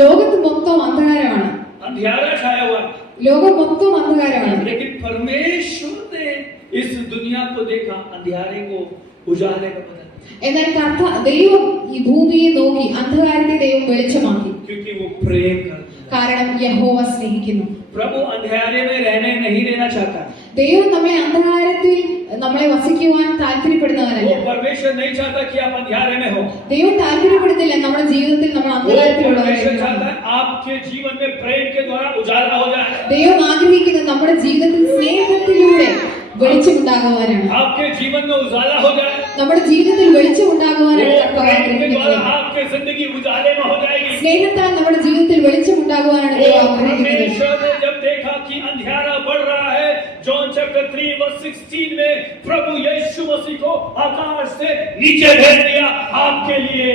ലോകത്ത് മൊത്തം അന്ധകാരമാണ്. अंधियारा छाया हुआ है। ലോകം മൊത്തം അന്ധകാരമാണ്. लेकिन परमेश्वर ने इस दुनिया को देखा, अंधियारे को उजाले का बदल, എന്നാൽ ദൈവം ഈ ഭൂമിയെ നോക്കി അന്ധകാരത്തെ ദൈവം വെളിച്ചമാക്കി. क्योंकि वो प्रेम करता है। കാരണം യഹോവ സ്നേഹിക്കുന്നു. प्रभु अंधेरे में नहीं रहना चाहता। ദൈവം അന്ധകാരത്തിൽ നമ്മളെ വസിക്കുവാൻ താല്പര്യപ്പെടുന്നവരല്ല. वो परमेश्वर नहीं चाहता कि आप अंधेरे में हो। ദൈവം താല്പര്യപ്പെടുന്നില്ല നമ്മുടെ ജീവിതത്തിൽ നമ്മൾ वो അന്ധകാരത്തിലുള്ളവരായി. परमेश्वर चाहता है आपके जीवन में प्रेम के द्वारा उजाला हो जाए। ദൈവം ആഗ്രഹിക്കുന്നത് നമ്മുടെ ജീവിതത്തിൽ സ്നേഹത്തിലൂടെ വെളിച്ചമുണ്ടാകുവാനാണ്. आपके जीवन में उजाला हो जाए। നമ്മുടെ ജീവിതത്തിൽ വെളിച്ചമുണ്ടാകുവാനാണ് वो കർത്താവ് प्रेम के द्वारा ആഗ്രഹിക്കുന്നത്. आपकी जिंदगी उजाले में हो जाएगी। സ്നേഹത്താൽ നമ്മുടെ ജീവിതത്തിൽ വെളിച്ചമുണ്ടാകുവാനാണ് ദൈവം वो ആഗ്രഹിക്കുന്നത്. परमेश्वर ने जब देखा कि अंधेरा बढ़ रहा है, जॉन चैप्टर 3 वर्स 16 में प्रभु यीशु मसीह को आकाश से नीचे भेज दिया आपके लिए।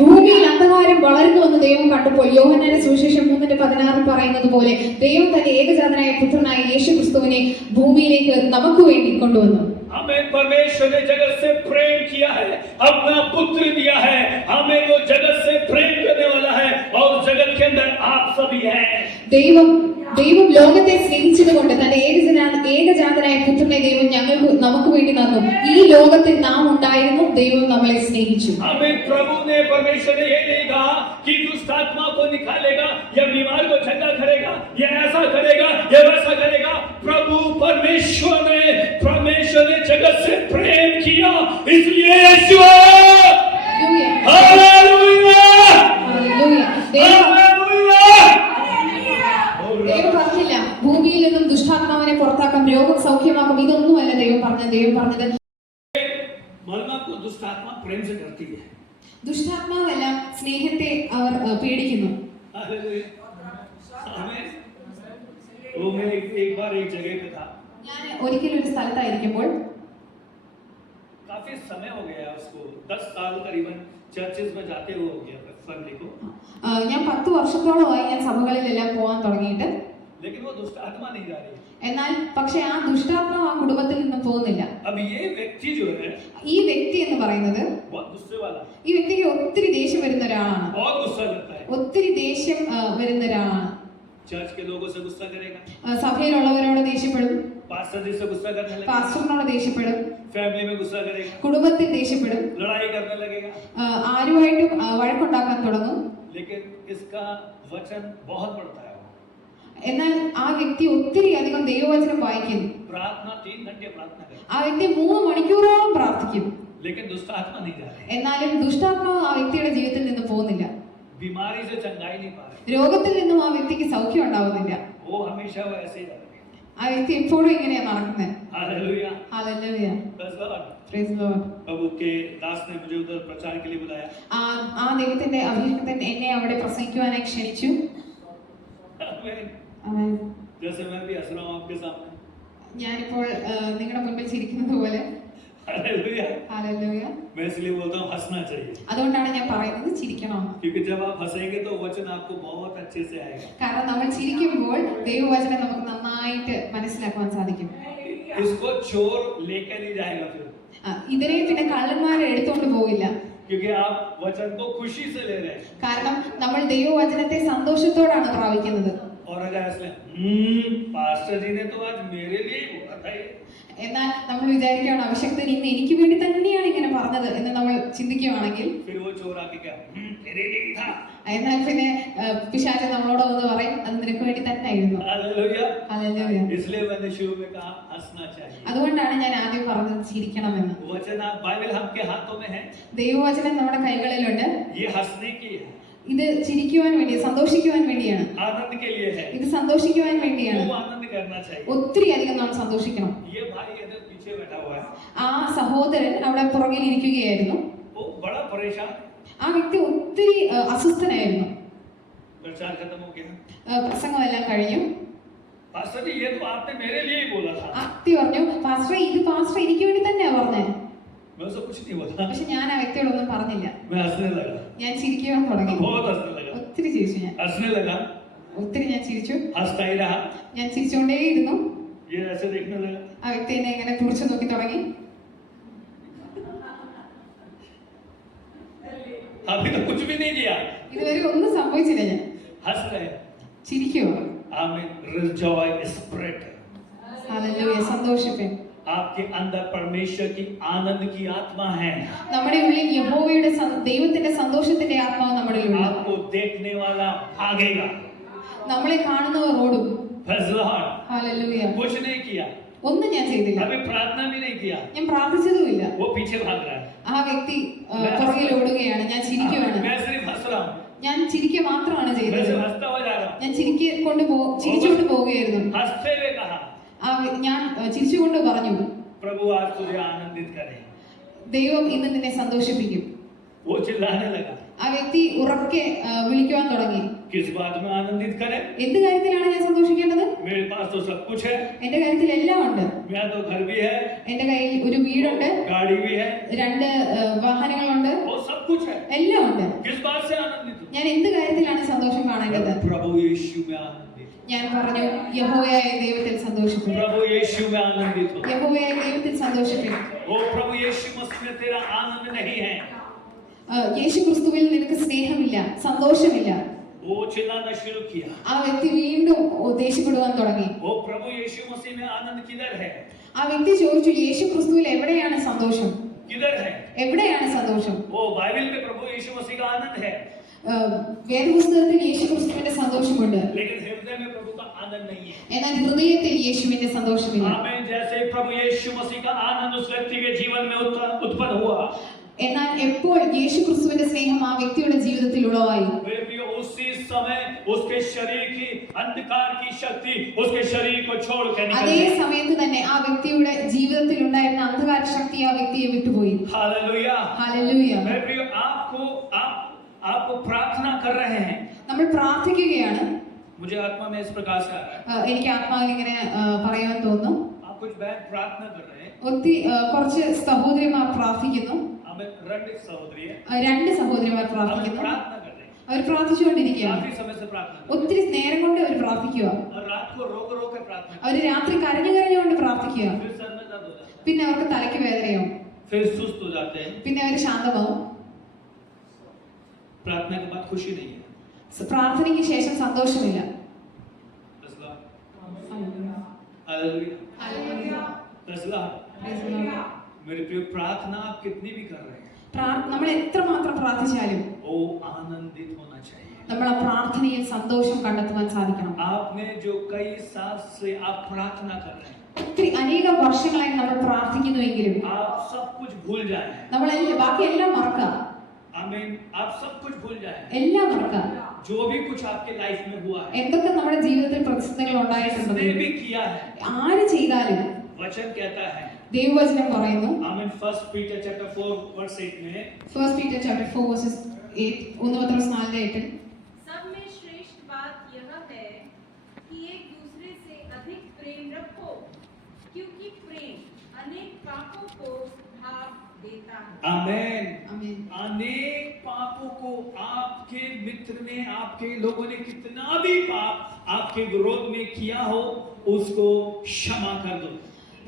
ഭൂമിയിൽ അന്ധകാരം വളരുന്നുവെന്ന് ദൈവം കണ്ടപ്പോൾ യോഹന്നാന്റെ സുവിശേഷം 3:16 പറയുന്നത് പോലെ ദൈവം തന്റെ ഏകജാതനായ പുത്രനായ യേശു ക്രിസ്തുവിനെ ഭൂമിയിലേക്ക് നമുക്ക് വേണ്ടി കൊണ്ടുവന്നു. हमें परमेश्वर ने जगत से प्रेम किया है, अपना पुत्र दिया है। हमें वो जगत से प्रेम करने वाला है और जगत के अंदर आप सभी हैं। ദൈവം ലോകത്തെ സ്നേഹിച്ചതുകൊണ്ട് തന്റെ ഏകജാതനായ പുത്രനെ ദൈവം നമുക്ക് വേണ്ടി തന്നു. ഈ ലോകത്തിൽ നാം ഉണ്ടായിരുന്നു, ദൈവം നമ്മളെ സ്നേഹിച്ചു. हमें प्रभु ने परमेश्वर ने ये नहीं कहा कि दुष्ट आत्मा को निकालेगा या बीमार को चंगा करेगा या ऐसा करेगा या वैसा करेगा। प्रभु परमेश्वर ने जगत से प्रेम किया, इसलिए यीशु हालेलुया ഹല്ലേലൂയ. ദൈവം പറഞ്ഞില്ല ഭൂമിയിൽ നിന്നും ദുഷ്ടാത്മാവിനെ പുറത്താക്കാം, രോഗം സൗഖ്യമാക്കും. ഇതൊന്നുമല്ല ദൈവം പറഞ്ഞത്. मरना को दुष्ट आत्मा प्रेम से करती है। ദുഷ്ടാത്മാവല്ല, സ്നേഹത്തെ അവർ പേടിക്കുന്നു. हालेलुया। आमीन। वो मैं एक बार एक जगह पे था, ഞാൻ ഒരിക്കലും ഒരു സ്ഥലത്തായിരിക്കുമ്പോൾ काफी समय हो गया उसको, 10 साल करीबन चर्चेस में जाते हुए हो गया फैमिली को, ഞാൻ 10 വർഷത്തോളമായി ഞാൻ സഭകളിലെല്ലാം പോകാൻ തുടങ്ങിയിട്ട്. लेकिन वो दुष्ट आत्मा नहीं जा रही। എന്നാൽ പക്ഷെ ആ ദുഷ്ടാത്മാവ് ആ കുടുംബത്തിൽ നിന്ന് പോകുന്നില്ല. अब ये व्यक्ति जो है ഈ വ്യക്തി എന്ന് പറയുന്നത് बहुत गुस्से वाला, ഈ വ്യക്തിക്ക് ഒത്തിരി ദേഷ്യം വരുന്ന ഒരാളാണ്. बहुत गुस्सा करता है, ഒത്തിരി ദേഷ്യം വരുന്ന ഒരാളാണ്. चर्च के लोगों से गुस्सा करेगा, സഭയിലുള്ളവരോട് ദേഷ്യപ്പെടും, पास्टर जी से गुस्सा करने लगेगा, പാസ്റ്ററിനോട് ദേഷ്യപ്പെടും, फैमिली में गुस्सा करेगा, കുടുംബത്തിൽ ദേഷ്യപ്പെടും, लड़ाई करने लगेगा। ആരുമായിട്ടും വഴക്കുണ്ടാക്കാൻ തുടങ്ങും. लेकिन इसका वचन बहुत बढ़ता है, എന്നാൽ ആ വ്യക്തി ഒത്തിരി അധികം ദൈവവചനം വായിക്കുന്നു. प्रार्थना 3 घंटे प्रार्थना करे, ആ വ്യക്തി 3 മണിക്കൂറോളം പ്രാർത്ഥിക്കും. लेकिन दुष्ट आत्मा नहीं जा रही, എന്നാലും ദുഷ്ടാത്മാവ് ആ വ്യക്തിയുടെ ജീവിതത്തിൽ നിന്ന് പോകുന്നില്ല. बीमारी से चंगाई नहीं पा रही, രോഗത്തിൽ നിന്നും ആ വ്യക്തിക്ക് സൗഖ്യം ഉണ്ടാവുന്നില്ല. वो हमेशा वो ऐसे ही रहता है। ആ വ്യക്തി എപ്പോഴും ഇങ്ങനെയാ നടക്കുന്നത്. Hallelujah, hallelujah, praise God. Praise Lord. प्रभु के दास ने मुझे उधर प्रचार के लिए बुलाया, ആ ദൈവത്തിന്റെ അഭിഷേകത്തിൽ എന്നെ അവിടെ പ്രസംഗിക്കുവാനായി ക്ഷണിച്ചു. आमीन। ആമേൻ. जैसे मैं भी हंस रहा हूँ आपके सामने, ഞാനിപ്പോൾ നിങ്ങളുടെ മുൻപിൽ ചിരിക്കുന്നത് പോലെ. हालेलुया। ഹല്ലേലൂയ. मैं इसलिए बोलता हूँ हंसना चाहिए, അതുകൊണ്ടാണ് ഞാൻ പറയുന്നത് ചിരിക്കണം. क्योंकि जब आप हंसेंगे तो वचन आपको बहुत अच्छे से आएगा। കാരണം നമ്മൾ ചിരിക്കുമ്പോൾ ദൈവവചനം നമുക്ക് നന്നായിട്ട് മനസ്സിലാക്കുവാൻ സാധിക്കും. इसको चोर लेकर नहीं जाएगा फिर, ഇതിനെ പിന്നെ കള്ളന്മാരെ എടുത്തോണ്ട് പോവില്ല. क्योंकि आप वचन को खुशी से ले रहे हैं। കാരണം നമ്മൾ ദൈവവചനത്തെ സന്തോഷത്തോടാണ് പ്രാപിക്കുന്നത്. और अगर ऐसे पास्टर जी ने तो आज मेरे लिए ही बोला था ये, എന്നാൽ നമ്മൾ വിചാരിക്കുകയാണ് അഭിഷേകത്തിന് ഇന്ന് എനിക്ക് വേണ്ടി തന്നെയാണ് ഇങ്ങനെ പറഞ്ഞത് എന്ന് നമ്മൾ ചിന്തിക്കുകയാണെങ്കിൽ फिर वो चोर आके क्या तेरे लिए ही था। എന്നാൽ പിന്നെ പിശാച് നമ്മളോട് വന്ന് പറയും അത് നിനക്ക് വേണ്ടി തന്നെ ആയിരുന്നു. हालेलुया। ഹല്ലേലൂയ. इसलिए मैंने शुरू में कहा हंसना चाहिए। അതുകൊണ്ടാണ് ഞാൻ ആദ്യം പറഞ്ഞത് ചിരിക്കണമെന്ന്. वचन आप बाइबल आपके हाथों में है, ദൈവവചനം നമ്മുടെ കൈകളിലുണ്ട്. ये हंसने की है, ഇത് ചിരിക്കുവാൻ വേണ്ടി സന്തോഷിക്കുവാൻ വേണ്ടിയാണ്. आनंद के लिए है, ഇത് സന്തോഷിക്കുവാൻ വേണ്ടിയാണ്. खूब आनंद करना चाहिए। ഒത്തിരി അധികം നാം സന്തോഷിക്കണം. ये भाई इधर पीछे बैठा हुआ है, ആ സഹോദരൻ അവിടെ പുറകിൽ ഇരിക്കുകയായിരുന്നു. वो बड़ा परेशान, ആ വ്യക്തി ഒത്തിരി അസ്വസ്ഥനായിരുന്നു. प्रचार खत्म हो गया, പ്രസംഗമെല്ലാം കഴിഞ്ഞു. पास्टर जी ये तो आपने मेरे लिए ही बोला था। ആ വ്യക്തി പറഞ്ഞു പാസ്റ്റർ ഇത് പാസ്റ്റർ എനിക്ക് വേണ്ടി തന്നെയാ പറഞ്ഞത്. मैं उसको कुछ नहीं बोला, പക്ഷെ ഞാൻ ആ വ്യക്തിയോടൊന്നും പറഞ്ഞില്ല. मैं हंसने लगा, ഞാൻ ചിരിക്കുവാൻ തുടങ്ങി. बहुत हंसने लगा, ഒത്തിരി ചിരിച്ചു. ഞാൻ हंसने लगा, ഒത്തിരി ഞാൻ ചിരിച്ചു. हंसता ही रहा, ഞാൻ ചിരിച്ചുകൊണ്ടേയിരുന്നു. ये ऐसे देखने लगा, ആ വ്യക്തി എന്നെ ഇങ്ങനെ തുറച്ചു നോക്കി തുടങ്ങി. अभी तो कुछ भी नहीं किया, ഇതുവരെ ഒന്നും സംഭവിച്ചില്ല. ഞാൻ हंस रहे। ചിരിക്കുവോ? आमीन। रिजॉय स्पिरिट, ഹല്ലേലൂയ. സന്തോഷിപ്പേ. आपके अंदर परमेश्वर की आनंद की आत्मा है, നമ്മുടെ ഉള്ളിൽ യഹോവയുടെ ദൈവത്തിന്റെ സന്തോഷത്തിന്റെ ആത്മാവ് നമ്മുടെ ഉള്ളിൽ. आपको देखने वाला भागेगा। നമ്മളെ കാണുന്നവർ ഓടും. Praise the Lord। ഹല്ലേലൂയ. कुछ नहीं किया, ഒന്നും ഞാൻ ചെയ്തില്ല. अभी प्रार्थना भी नहीं किया, ഞാൻ പ്രാർത്ഥിച്ചതുമില്ല. वो पीछे भाग रहा है। ആ വ്യക്തി പുറകിൽ ഓടുകയാണ്. ഞാൻ ചിരിക്കുവാണ്. मैं सिर्फ हंस रहा हूँ, ഞാൻ ചിരിക്കുക മാത്രമാണ് मैं ചെയ്തത്. सिर्फ हंसता हुआ जा रहा हूँ। ഞാൻ ചിരിച്ചുകൊണ്ട് പോവുകയായിരുന്നു. हंसते हुए कहा, ഞാൻ ചിരിച്ചുകൊണ്ട് പറഞ്ഞു प्रभु आज तुझे आनंदित करे। ദൈവം ഇന്ന് നിന്നെ സന്തോഷിപ്പിക്കും. वो चिल्लाने लगा, ആ വ്യക്തി ഉറക്കെ വിളിക്കുവാൻ തുടങ്ങി. किस बात में आनंदित करे? എന്ത് കാര്യത്തിലാണ് ഞാൻ സന്തോഷിക്കേണ്ടത്? मेरे पास तो सब कुछ है, എന്റെ കാര്യത്തിൽ എല്ലാം ഉണ്ട്. मेरा तो घर भी है, എന്റെ കയ്യിൽ ഒരു വീടുണ്ട്, गाड़ी भी है, 2 വാഹനങ്ങളുണ്ട്, वो सब कुछ है। എല്ലാം ഉണ്ട്. किस बात से आनंदित हो? ഞാൻ എന്ത് കാര്യത്തിലാണ് സന്തോഷം കാണേണ്ടത്? प्रभु यीशु में आनंदित हो, ഞാൻ പറഞ്ഞു യഹോവയായ ദൈവത്തിൽ സന്തോഷിപ്പിക്കും. प्रभु यीशु में आनंदित हो। യഹോവയായ ദൈവത്തിൽ സന്തോഷിപ്പിക്കും. वो प्रभु यीशु मसीह में तेरा आनंद नहीं है, യേശു ക്രിസ്തുവിൽ നിനക്ക് സ്നേഹമില്ല, സന്തോഷമില്ല. वो चिल्लाना शुरू किया, ആ വ്യക്തി വീണ്ടും ദേഷ്യപ്പെടുവാൻ തുടങ്ങി. वो प्रभु यीशु मसीह में आनंद किधर है? ആ വ്യക്തി ചോദിച്ചു യേശു ക്രിസ്തുവിൽ എവിടെയാണ് സന്തോഷം? किधर है? എവിടെയാണ് സന്തോഷം? वो बाइबल में प्रभु यीशु मसीह का आनंद है, വേദപുസ്തകത്തിൽ യേശു ക്രിസ്തുവിന്റെ സന്തോഷമുണ്ട്. लेकिन हृदय में प्रभु का आनंद नहीं है। എന്നാൽ ഹൃദയത്തിൽ യേശുവിന്റെ സന്തോഷമില്ല. आमीन। जैसे प्रभु यीशु मसीह का आनंद उस व्यक्ति के जीवन में उत्पन्न हुआ, എന്നാൽ എപ്പോൾ യേശു ക്രിസ്തുവിന്റെ സ്നേഹം ആ വ്യക്തിയുടെ ജീവിതത്തിൽ ഉളവായി, उसी समय उसके शरीर की अंधकार की शक्ति उसके शरीर को छोड़ कर निकल അതേ गई। സമയത്ത് തന്നെ ആ വ്യക്തിയുടെ ജീവിതത്തിൽ ഉണ്ടായിരുന്ന അന്ധകാര ശക്തി ആ വ്യക്തിയെ വിട്ടുപോയി. हालेलुया। ഹല്ലേലൂയ. मेरे प्रिय, आप प्रार्थना कर रहे हैं, നമ്മൾ പ്രാർത്ഥിക്കുകയാണ്. मुझे आत्मा में इस प्रकार से आ रहा है, എനിക്ക് ആത്മാവിൽ ഇങ്ങനെ പറയാൻ തോന്നുന്നു. आप कुछ बहन प्रार्थना कर रहे हैं। കുറച്ച് സഹോദരിമാർ പ്രാർത്ഥിക്കുന്നു. हमें रंड सहोदरी है। രണ്ട് സഹോദരിമാർ പ്രാർത്ഥിക്കുന്നു. प्रार्थना कर रहे हैं। അവർ പ്രാർത്ഥിച്ചുകൊണ്ടിരിക്കുകയാണ്. काफी समय से प्रार्थना कर रहे हैं। ഒത്തിരി നേരം കൊണ്ട് അവർ പ്രാർത്ഥിക്കുക. और रात को रो रो के प्रार्थना। അവർ രാത്രി കരഞ്ഞുകൊണ്ട് പ്രാർത്ഥിക്കുക. फिर सर में दर्द हो जाता है। പിന്നെ അവർക്ക് തലയ്ക്ക് വേദനയാവും. फिर सुस्त हो जाते हैं। പിന്നെ അവർ ശാന്തമാവും. प्रार्थना के बाद खुशी नहीं है। പ്രാർത്ഥനയ്ക്ക് ശേഷം സന്തോഷമില്ല. मेरे प्रिय प्रार्थना आप कितनी भी कर रहे हैं, നമ്മൾ എത്രമാത്രം പ്രാർത്ഥിച്ചാലും वो आनंदित होना चाहिए। നമ്മൾ ആ പ്രാർത്ഥനയിൽ സന്തോഷം കണ്ടെത്തുവാൻ സാധിക്കണം. आपने जो कई साल से आप प्रार्थना कर रहे हैं, ഒത്തിരി അനേകം വർഷങ്ങളായി നമ്മൾ പ്രാർത്ഥിക്കുന്നുവെങ്കിലും आप सब कुछ भूल जाए। നമ്മൾ ബാക്കി എല്ലാം മറക്കുക. आमीन। आप सब कुछ भूल जाए। എല്ലാം മറക്കുക. जो भी कुछ आपके लाइफ में हुआ है, എന്തൊക്കെ നമ്മുടെ ജീവിതത്തിൽ പ്രതിസന്ധികൾ ഉണ്ടായിട്ടുണ്ടോ, जिसने भी किया है, ആര് ചെയ്താലും वचन कहता है, ദൈവവചനം പറയുന്നു. आमीन। 1 Peter chapter 4 verse 8 में 1 Peter chapter 4 verses 8 1 പത്രോസ് 4:8 सब में श्रेष्ठ बात यह है कि एक दूसरे से अधिक प्रेम रखो, क्योंकि प्रेम अनेक पापों को ढांप देता है। आमीन। ആമേൻ. अनेक पापों को आपके मित्र ने, आपके लोगों ने कितना भी पाप आपके विरोध में किया हो, उसको क्षमा कर दो।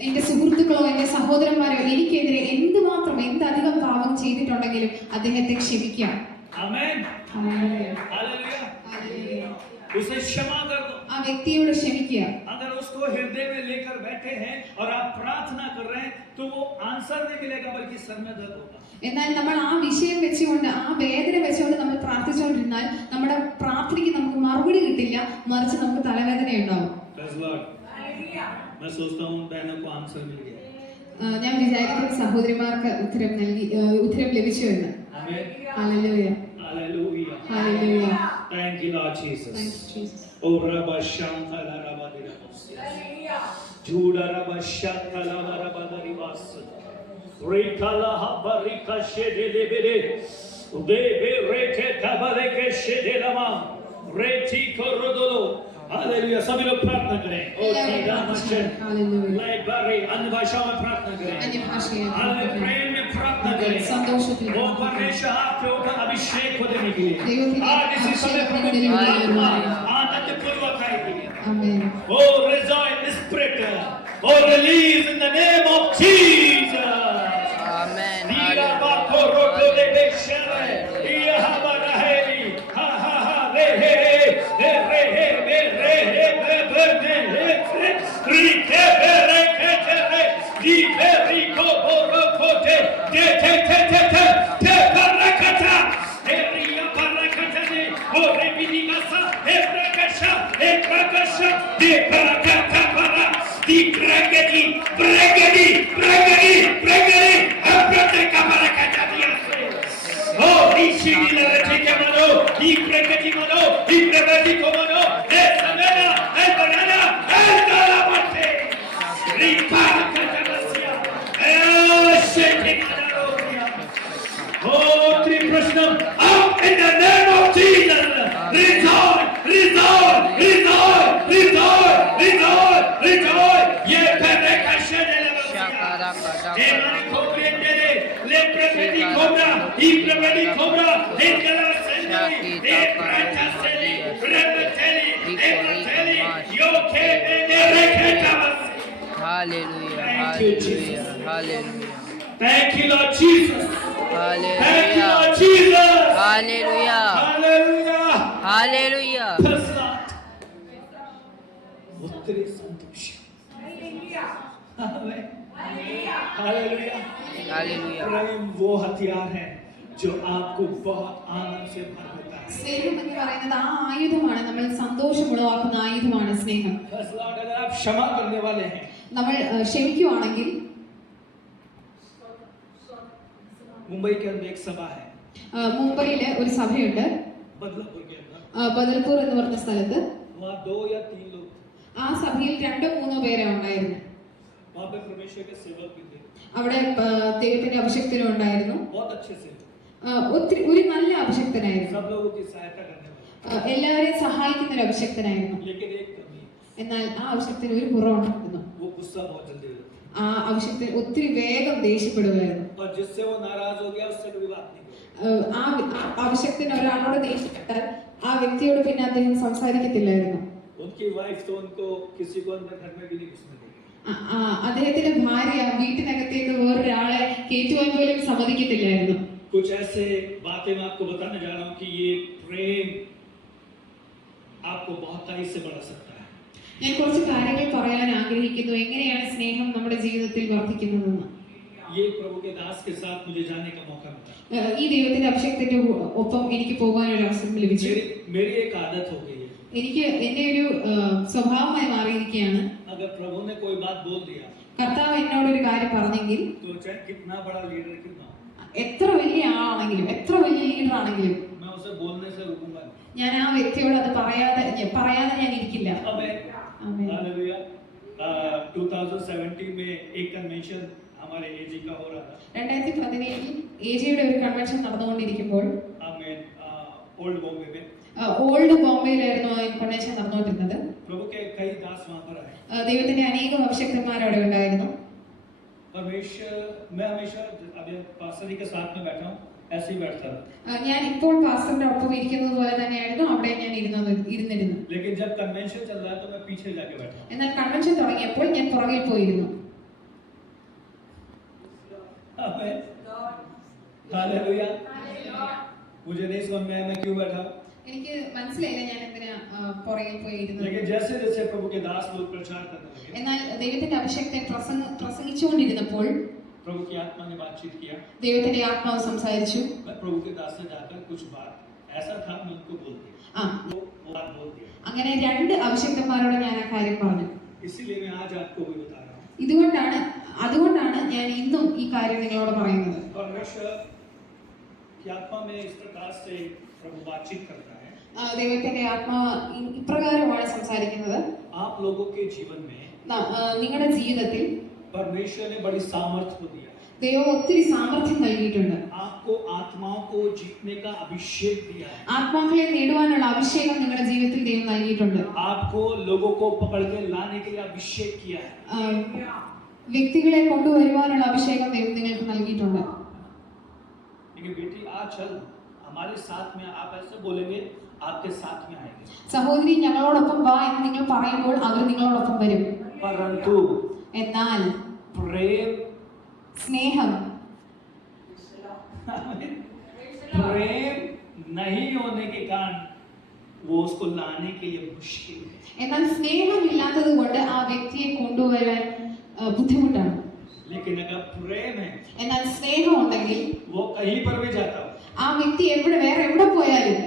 എന്റെ സുഹൃത്തുക്കളോ എന്റെ സഹോദരന്മാരോ എനിക്കെതിരെ എന്തധികം പാപം ചെയ്തിട്ടുണ്ടെങ്കിലും അദ്ദേഹത്തെ ക്ഷമിക്കാം. आमीन। ഹല്ലേലൂയ. हालेलुया। ഹല്ലേലൂയ. उसे क्षमा कर दो। ആ വ്യക്തിയോട് ക്ഷമിക്കുക. अगर उसको हृदय में लेकर बैठे हैं और आप प्रार्थना कर रहे हैं, तो वो आंसर नहीं मिलेगा, बल्कि सर में दर्द होगा। എന്നാൽ നമ്മൾ ആ വിഷയം വെച്ചുകൊണ്ട് ആ വേദന വെച്ചുകൊണ്ട് നമ്മൾ പ്രാർത്ഥിച്ചുകൊണ്ടിരുന്നാൽ നമ്മുടെ പ്രാർത്ഥനയ്ക്ക് നമുക്ക് മറുപടി കിട്ടില്ല, മറിച്ച് നമുക്ക് തലവേദന ഉണ്ടാവും. मैं सोचता हूँ बहनों को आंसर मिल गया। ഞാൻ വിചാരിക്കുന്ന സഹോദരിമാർക്ക് ഉത്തരം ലഭിച്ചു എന്ന്. आमीन। Hallelujah. Hallelujah. Hallelujah. Thank you Lord Jesus। Thank you, Jesus. ओ रबा शांतला रबा दिरा। झूड़ा रबा शांतला रबा दरिवास। रिकाला हबरिका शेदे बेरे। उदेबे रेके तबले के शेदे लमा। रेटी कोरोदोलो। हालेलुया। सभी लोग प्रार्थना करें। ओ सीधा मस्जिद। ഹല്ലേലൂയ. लाइब्रेरी अन्य भाषाओं में प्रार्थना करें। അന്യഭാഷയിൽ हालेलुया। प्रेम में प्रार्थना करें। സന്തോഷത്തിൽ वो परमेश्वर आपके ऊपर अभिषेक को देने के लिए ദൈവത്തിന്റെ आज इसी समय प्रभु की आत्मा आनंद पूर्वक आएगी। ആമേൻ. Oh, rejoice in the spirit. Oh, release in the name of Jesus. Amen. Dira ba koroto de beshere. Iya ha ba raheli. Ha ha ha re he re re he be re he be be ne he ri ke be re ke te re di be ri ko bo ro ko te te te te te te te barakata eria barakata ne o re bini masa e prakasha de barakata para di bregedi bregedi bregedi bregedi aprate ka barakata dia o rishi di la rete ke mano di bregedi mano di bregedi ko mano e samena e banana e dala mate ri barakata basia e sheke manaroya o tri prashnam up in the name of Jesus. Rejoice, rejoice, rejoice, rejoice, rejoice, rejoice. Ye pere kashene le basia. E mani kobrendele, le prevedi cobra, I prevedi cobra, e kala sendali, e prata seli, remeteli, e mateli, yo ke bene reketa basi. Hallelujah. Thank you, Jesus. Hallelujah. Thank you, Lord Jesus. Thank you, Lord Hallelujah. Jesus. Hallelujah. Hallelujah. Hallelujah. प्रसाद उत्तरी संतोष hallelujah Hallelujah. प्रेम वो हथियार है जो आपको बहुत आनंद से भर देता है। സ്നേഹം എന്ന് പറയുന്നത് ആ ആയുധമാണ്, നമ്മൾ സന്തോഷം ഉളവാക്കുന്ന ആയുധമാണ് സ്നേഹം. प्रसाद अगर आप क्षमा करने वाले हैं, നമ്മൾ ക്ഷമിക്കുവാണെങ്കിൽ मुंबई के अंदर एक सभा है, മുംബൈയില് ഒരു സഭയുണ്ട്, बदलापुर के अंदर, ബദൽപൂർ എന്ന് പറഞ്ഞ സ്ഥലത്ത്. वहाँ 2 या 3 लोग, ആ സഭയിൽ 2-3 പേരെ ഉണ്ടായിരുന്നു. वहाँ पे परमेश्वर के सेवक भी थे, അവിടെ ദൈവത്തിന്റെ അഭിഷക്തനും ഉണ്ടായിരുന്നു. बहुत अच्छे सेवक, ഒരു നല്ല അഭിഷക്തനായിരുന്നു. सब लोगों की सहायता करने वाले, എല്ലാവരെയും സഹായിക്കുന്ന ഒരു അഭിഷക്തനായിരുന്നു. लेकिन एक कमी, എന്നാൽ ആ ആവശ്യത്തിന് ഒരു കുറവുണ്ടായിരുന്നു. वो गुस्सा बहुत जल्दी हो जाता ആ ആവശ്യത്തിന് ഒത്തിരി വേഗം ദേഷ്യപ്പെടുകയായിരുന്നു. है और जिससे वो नाराज हो गया उससे कभी बात नहीं करेगा. ആ ആവശ്യത്തിന് ഒരാളോട് ദേഷ്യപ്പെട്ടാൽ ആ വ്യക്തിയോട് പിന്നെ അദ്ദേഹം സംസാരിക്കത്തില്ലായിരുന്നു. उनकी वाइफ तो उनको किसी को अंदर घर में भी नहीं घुसने देगी. അദ്ദേഹത്തിന്റെ ഭാര്യ വീട്ടിനകത്തേക്ക് വേറൊരാളെ കയറ്റുവാൻ പോലും സമ്മതിക്കത്തില്ലായിരുന്നു. कुछ ऐसे बातें मैं आपको बताने जा रहा हूँ कि ये प्रेम आपको बहुत तारीफ से बढ़ा सकता है. ഞാൻ കുറച്ച് കാര്യങ്ങൾ പറയാൻ ആഗ്രഹിക്കുന്നു, എങ്ങനെയാണ് സ്നേഹം നമ്മുടെ ജീവിതത്തിൽ വർദ്ധിക്കുന്നതെന്ന്. ये प्रभु के दास के साथ मुझे जाने का मौका मिला. ഈ ദൈവത്തിന്റെ അഭിഷേകത്തിന്റെ ഒപ്പം എനിക്ക് പോകാൻ ഒരു അവസരം ലഭിച്ചു. मेरी एक आदत हो गई है. എനിക്ക് എന്റെ ഒരു സ്വഭാവമായി മാറിയിരിക്കുകയാണ്. अगर प्रभु ने कोई बात बोल दिया കർത്താവ് എന്നോട് ഒരു കാര്യം പറഞ്ഞെങ്കിൽ तो चाहे कितना बड़ा लीडर क्यों ना हो, എത്ര വലിയ ആളാണെങ്കിലും എത്ര വലിയ ലീഡർ ആണെങ്കിലും मैं उसे बोलने से रुकूंगा नहीं. ഞാൻ ആ വ്യക്തിയോട് അത് പറയാതെ ഞാൻ ഇരിക്കില്ല. आमीन. ആമേൻ. हालेलुया. 2017 में एक कन्वेंशन हमारे एजी का हो रहा था. 2017 ഏജിയുടെ ഒരു കൺവെൻഷൻ നടന്നുകൊണ്ടിരിക്കുമ്പോൾ आमीन. ओल्ड बॉम्बे में ഓൾഡ് ബോംബെയിലായിരുന്നു ആ കൺവെൻഷൻ നടന്നുകൊണ്ടിരുന്നത്. प्रभु के कई दास वहां पर आए. ദൈവത്തിന്റെ അനേകം അഭിഷേക്തന്മാർ അവിടെ ഉണ്ടായിരുന്നു. परमेश्वर मैं हमेशा अभी पास्टर जी के साथ में बैठा हूँ ऐसे ही बैठता था. ഞാൻ ഇപ്പോൾ പാസ്റ്ററിന്റെ ഒപ്പം ഇരിക്കുന്നത് പോലെ തന്നെയായിരുന്നു അവിടെ ഞാൻ ഇരുന്നിരുന്നു. लेकिन जब कन्वेंशन चल रहा है तो मैं पीछे जाके बैठा. എന്നാൽ കൺവെൻഷൻ തുടങ്ങിയപ്പോൾ ഞാൻ പുറകിൽ പോയിരുന്നു. आमीन. हालेलुया. मुझे नहीं समझ में आया मैं क्यों बैठा. എനിക്ക് മനസ്സിലായില്ല ഞാൻ എന്തിനാ പുറകിൽ പോയി ഇരുന്നത്. लेकिन जैसे जैसे प्रभु के दास लोग प्रचार करने लगे, എന്നാൽ ദൈവത്തിന്റെ അഭിഷേകത്തെ പ്രസംഗിച്ചുകൊണ്ടിരുന്നപ്പോൾ प्रभु की आत्मा ने बातचीत किया. ദൈവത്തിന്റെ ആത്മാവ് സംസാരിച്ചു. मैं प्रभु के दास से जाकर कुछ बात ऐसा था मैं उनको बोल दिया. वो बात बोल दिया. അങ്ങനെ രണ്ട് अभिषेक्तന്മാരോട് ഞാൻ ആ കാര്യം പറഞ്ഞു. इसीलिए मैं आज आपको भी बता रहा हूँ. അതുകൊണ്ടാണ് ഞാൻ ഇന്നും ഈ കാര്യം നിങ്ങളോട് പറയുന്നത്. परमेश्वर की आत्मा में इस प्रकार से प्रभु बातचीत करता है. ദൈവത്തിന്റെ ആത്മാവ് ഇപ്രകാരമാണ് സംസാരിക്കുന്നത്. आप लोगों के जीवन में നിങ്ങളുടെ ജീവിതത്തിൽ परमेश्वर ने बड़ी सामर्थ्य को दिया. ദൈവം ഒത്തിരി സാമർത്ഥ്യം നൽകിയിട്ടുണ്ട്. आपको आत्माओं को जीतने का अभिषेक दिया है. ആത്മാക്കളെ നേടുവാനുള്ള അഭിഷേകം നിങ്ങളുടെ ജീവിതത്തിൽ ദൈവം നൽകിയിട്ടുണ്ട്. आपको लोगों को पकड़ के लाने के लिए अभिषेक किया है. വ്യക്തികളെ കൊണ്ടുവരുവാനുള്ള അഭിഷേകം ദൈവം നിങ്ങൾക്ക് നൽകിയിട്ടുണ്ട്. लेकिन बेटी आज चल हमारे साथ में आप ऐसे बोलेंगे आपके साथ में आएंगे. സഹോദരി ഞങ്ങളോടൊപ്പം വാ എന്ന് നിങ്ങൾ പറയുമ്പോൾ അവർ നിങ്ങളോടൊപ്പം വരും. परंतु എന്നാൽ प्रेम സ്നേഹം प्रेम नहीं होने के कारण वो उसको लाने के लिए मुश्किल है. എന്നാൽ സ്നേഹമില്ലാത്തത് കൊണ്ട് ആ വ്യക്തിയെ കൊണ്ടുവരാൻ ബുദ്ധിമുട്ടാണ്. लेकिन अगर प्रेम है എന്നാൽ സ്നേഹം ഉണ്ടെങ്കിൽ वो कहीं पर भी जाता हो, ആ വ്യക്തി വേറെ എവിടെ പോയാലും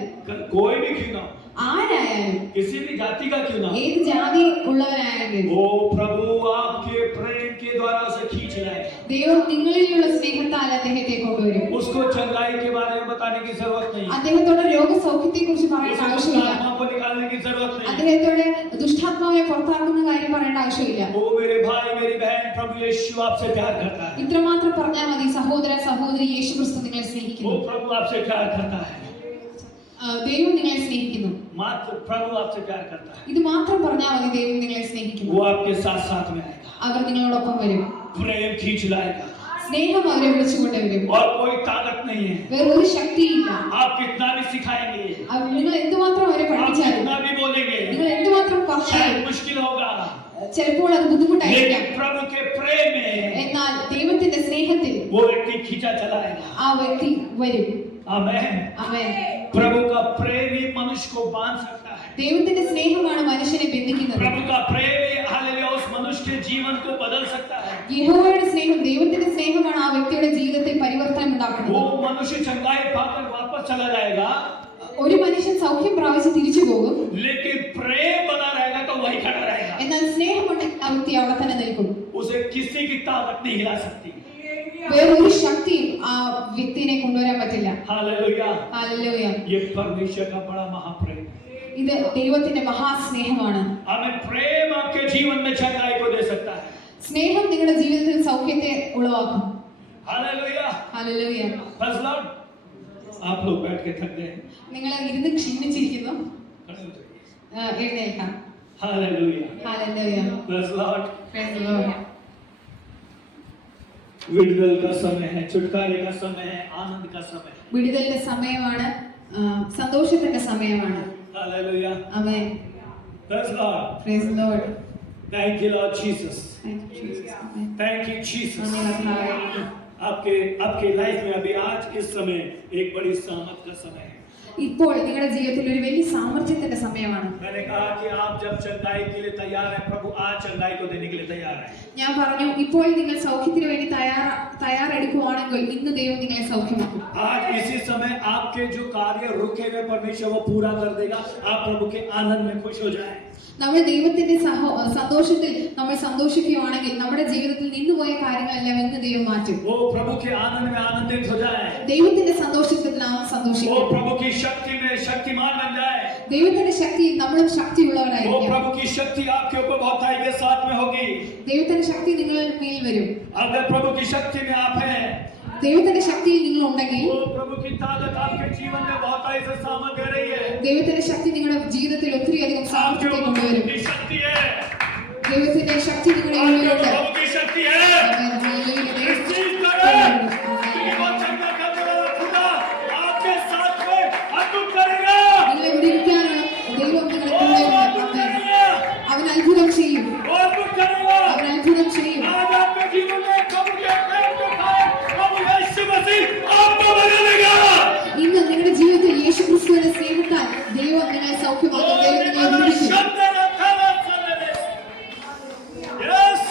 कोई भी क्यों ना हो, ആരായാലും किसी भी जाति का क्यों ना हो, ഏത് ജാതി ഉള്ളവരായാലും वो प्रभु आपके प्रेम के द्वारा उसे खींच लाएगा. ദൈവം നിങ്ങളിലുള്ള സ്നേഹത്താൽ അദ്ദേഹത്തെ കൊണ്ടുവരും. उसको चंगाई के बारे में बताने की जरूरत नहीं. അദ്ദേഹത്തോട് രോഗസൗഖ്യത്തെ കുറിച്ച് പറയേണ്ട उसको ആവശ്യമില്ല. आत्मा को निकालने की जरूरत नहीं. അദ്ദേഹത്തോട് ദുഷ്ടാത്മാവിനെ പുറത്താക്കുന്ന കാര്യം പറയേണ്ട ആവശ്യമില്ല. वो मेरे भाई मेरी बहन प्रभु यीशु आपसे प्यार करता है. ഇത്രമാത്രം പറഞ്ഞാൽ മതി, സഹോദര സഹോദരി, യേശു ക്രിസ്തു നിങ്ങളെ वो സ്നേഹിക്കുന്നു. प्रभु आपसे प्यार करता है. ദൈവം നിങ്ങളെ സ്നേഹിക്കുന്നു. मात्र प्रभु आपसे प्यार करता है. ഇത് മാത്രം പറഞ്ഞാൽ മതി, ദൈവം നിങ്ങളെ സ്നേഹിക്കുന്നു. वो आपके साथ साथ में आएगा. അവർ നിങ്ങളോടൊപ്പം വരും. प्रेम खींच लाएगा. സ്നേഹം അവരെ വിളിച്ചുകൊണ്ടുവരും. और कोई ताकत नहीं है. വേറൊരു ശക്തിയില്ല. आप कितना भी सिखाएंगे, നിങ്ങൾ എന്തുമാത്രം അവരെ आप പഠിപ്പിച്ചാലും, कितना भी बोलेंगे, നിങ്ങൾ എന്തുമാത്രം शायद പറഞ്ഞാലും मुश्किल होगा. ചിലപ്പോൾ അത് ബുദ്ധിമുട്ടായിരിക്കാം. लेकिन प्रभु के प्रेम में എന്നാൽ ദൈവത്തിന്റെ സ്നേഹത്തിൽ वो व्यक्ति खींचा चलाएगा. ആ വ്യക്തി വരും. आमेन. ആമേൻ. प्रभु का प्रेम ही मनुष्य को बांध सकता है. ദൈവത്തിന്റെ സ്നേഹമാണ് മനുഷ്യനെ ബന്ധിക്കുന്നത്. प्रभु का प्रेम ही हालेलुया उस मनुष्य के जीवन को बदल सकता है. യഹോവയുടെ സ്നേഹം, ദൈവത്തിന്റെ സ്നേഹമാണ് ആ വ്യക്തിയുടെ ജീവിതത്തിൽ പരിവർത്തനം वो ഉണ്ടാക്കുന്നത്. मनुष्य चंगाई पाकर वापस चला जाएगा, ഒരു മനുഷ്യൻ സൗഖ്യം പ്രാപിച്ച് തിരിച്ചു പോകും. लेकिन प्रेम बना रहेगा तो वही खड़ा रहेगा. എന്നാൽ സ്നേഹമുണ്ടെങ്കിൽ ആ വ്യക്തി അവിടെ തന്നെ നിൽക്കും. उसे किसी की ताकत नहीं हिला सकती. വേറൊരു ശക്തിയും ആ വ്യക്തിയെ കൊണ്ടുവരാൻ പറ്റില്ല. हालेलुया. ഹല്ലേലൂയ. ये परमेश्वर का बड़ा महाप्रेम है. ഇത് ദൈവത്തിന്റെ മഹാസ്നേഹമാണ്. हमें प्रेम आपके जीवन में चंगाई को दे सकता है. സ്നേഹം നിങ്ങളുടെ ജീവിതത്തിൽ സൗഖ്യത്തെ ഉളവാക്കും. हालेलुया. ഹല്ലേലൂയ. Praise Lord. आप लोग बैठ के थक गए, നിങ്ങൾ ഇരുന്ന് ക്ഷീണിച്ചിരിക്കുന്നു, खड़े हो जाइए. എഴുന്നേൽക്കാം. Hallelujah. Hallelujah. Praise the Lord. Praise the Lord. विडुदल का समय है, छुटकारे का समय है, आनंद का समय है. വിടുതലിന്റെ സമയമാണ്, സന്തോഷത്തിന്റെ സമയമാണ്. Hallelujah. Amen. Praise the Lord. Praise the Lord. Thank you, Lord Jesus. Thank you, Jesus. Amen. Thank you, Jesus. നന്ദി കർത്താവേ. आपके लाइफ में अभी आज इस समय एक बड़ी सामर्थ का समय है. ഇപ്പോൾ നിങ്ങളുടെ ജീവിതത്തിൽ ഒരു വലിയ സാമർത്ഥ്യത്തിന്റെ സമയമാണ്. मैंने कहा कि आप जब चंगाई के लिए तैयार हैं, प्रभु आज चंगाई को देने के लिए तैयार है. ഞാൻ പറഞ്ഞു, ഇപ്പോൾ നിങ്ങൾ സൗഖ്യത്തിന് വേണ്ടി തയ്യാറെടുക്കുവാണെങ്കിൽ ഇന്ന് ദൈവം നിങ്ങളെ സൗഖ്യമാക്കും. आज इसी समय आपके जो कार्य रुके हुए परमेश्वर वो पूरा कर देगा. आप प्रभु के आनंद में खुश हो जाएं. നമ്മൾ ദൈവത്തിന്റെ സന്തോഷത്തിൽ നമ്മൾ സന്തോഷിക്കുകയാണെങ്കിൽ നമ്മുടെ ജീവിതത്തിൽ നിന്നുപോയ കാര്യങ്ങളെല്ലാം ഇന്ന് ദൈവം മാറ്റും. वो प्रभु के आनंद में आनंदित हो जाए. ദൈവത്തിന്റെ സന്തോഷത്തിൽ നാം वो സന്തോഷിക്കും. प्रभु की शक्ति में शक्तिमान बन जाए. ദൈവത്തിന്റെ ശക്തിയിൽ നമ്മളും वो ശക്തിയുള്ളവരായിരിക്കും. प्रभु की शक्ति आपके ऊपर बहुताई के साथ में होगी. ദൈവത്തിന്റെ ശക്തി നിങ്ങളുടെ മേൽ വരും. अगर प्रभु की शक्ति में आप हैं, ദൈവത്തിന്റെ ശക്തിയിൽ നിങ്ങൾ ഉണ്ടെങ്കിൽ वो प्रभु की ताकत आपके जीवन में बहुताई से सामर्थ दे रही है. ദൈവത്തിന്റെ ശക്തി നിങ്ങളുടെ ജീവിതത്തിൽ ഒത്തിരി അധികം आपके സാമർത്ഥ്യത്തെ ऊपर കൊണ്ടുവരും. प्रभु की शक्ति है. ദൈവത്തിന്റെ ശക്തി നിങ്ങളുടെ आपके ऊपर ഉള്ളിലുണ്ട്. प्रभु की शक्ति है. रिसीव करो. कि वो चंगा करने वाला खुदा आपके साथ में अद्भुत करेगा. നിങ്ങളെ വിടിവിക്കാനുള്ള ദൈവം നിങ്ങളുടെ കൂടെ ഉണ്ട്. അവൻ അത്ഭുതം ചെയ്യും. वो अद्भुत करेगा. അവൻ അത്ഭുതം ചെയ്യും. आज आपके जीवन में प्रभु के प्रेम को खाए, प्रभु यीशु मसीह आपको बदलेगा. ഇന്ന് നിങ്ങളുടെ ജീവിതത്തിൽ യേശു ക്രിസ്തുവിന്റെ സ്നേഹത്താൽ ദൈവം നിങ്ങളെ സൗഖ്യമാക്കും. ദൈവം നിങ്ങളെ വിടുവിക്കും. Yes.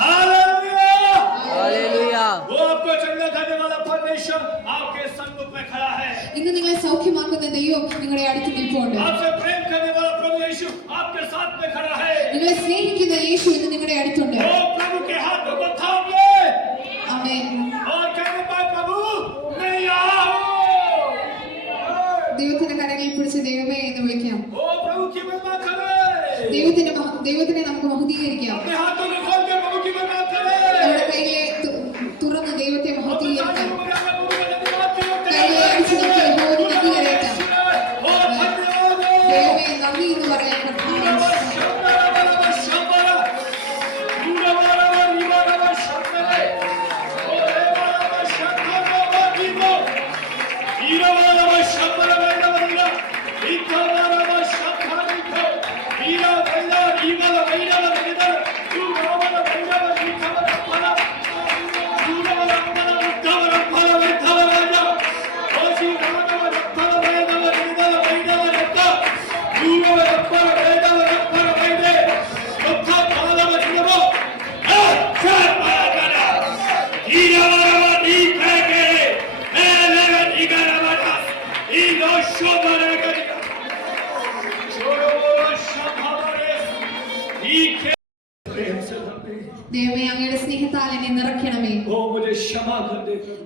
Hallelujah. हालेलुया वो आपको चंगा करने वाला परमेश्वर आपके सम्मुख में खड़ा है. ഇന്ന് നിങ്ങളെ സൗഖ്യമാക്കുന്ന ദൈവം നിങ്ങളുടെ അടുത്ത് നിൽപ്പുണ്ട്. आपसे प्रेम करने वाला प्रभु यीशु आपके साथ में खड़ा है. നിങ്ങളെ സ്നേഹിക്കുന്ന യേശു ഇന്ന് നിങ്ങളുടെ അടുത്തുണ്ട്. वो प्रभु के हाथों को थाम ले ആമേൻ. और कहने पाए प्रभु मैं यहाँ हूँ. ദൈവത്തിന്റെ കരങ്ങളിൽ പിടിച്ച് ദൈവമേ എന്ന് വിളിക്കാം. ओ प्रभु की महिमा करे. ദൈവത്തിനെ നമുക്ക് മഹത്വീകരിക്കാം. अपने हाथों को खोल कर प्रभु की महिमा करे. നമ്മുടെ കൈകളെ തുറന്ന് ദൈവത്തെ മഹത്വീകരിക്കാം. കൈകളെ അടിച്ചു നോക്കി യഹോവയെ നന്ദി കരയറ്റാം. ദൈവമേ നന്ദി എന്ന് പറയാൻ കർത്താവേ. ദൈവമേ അങ്ങയുടെ സ്നേഹത്താൽ എന്നെ നിറയ്ക്കണമേ. ओ मुझे क्षमा कर दे प्रभु.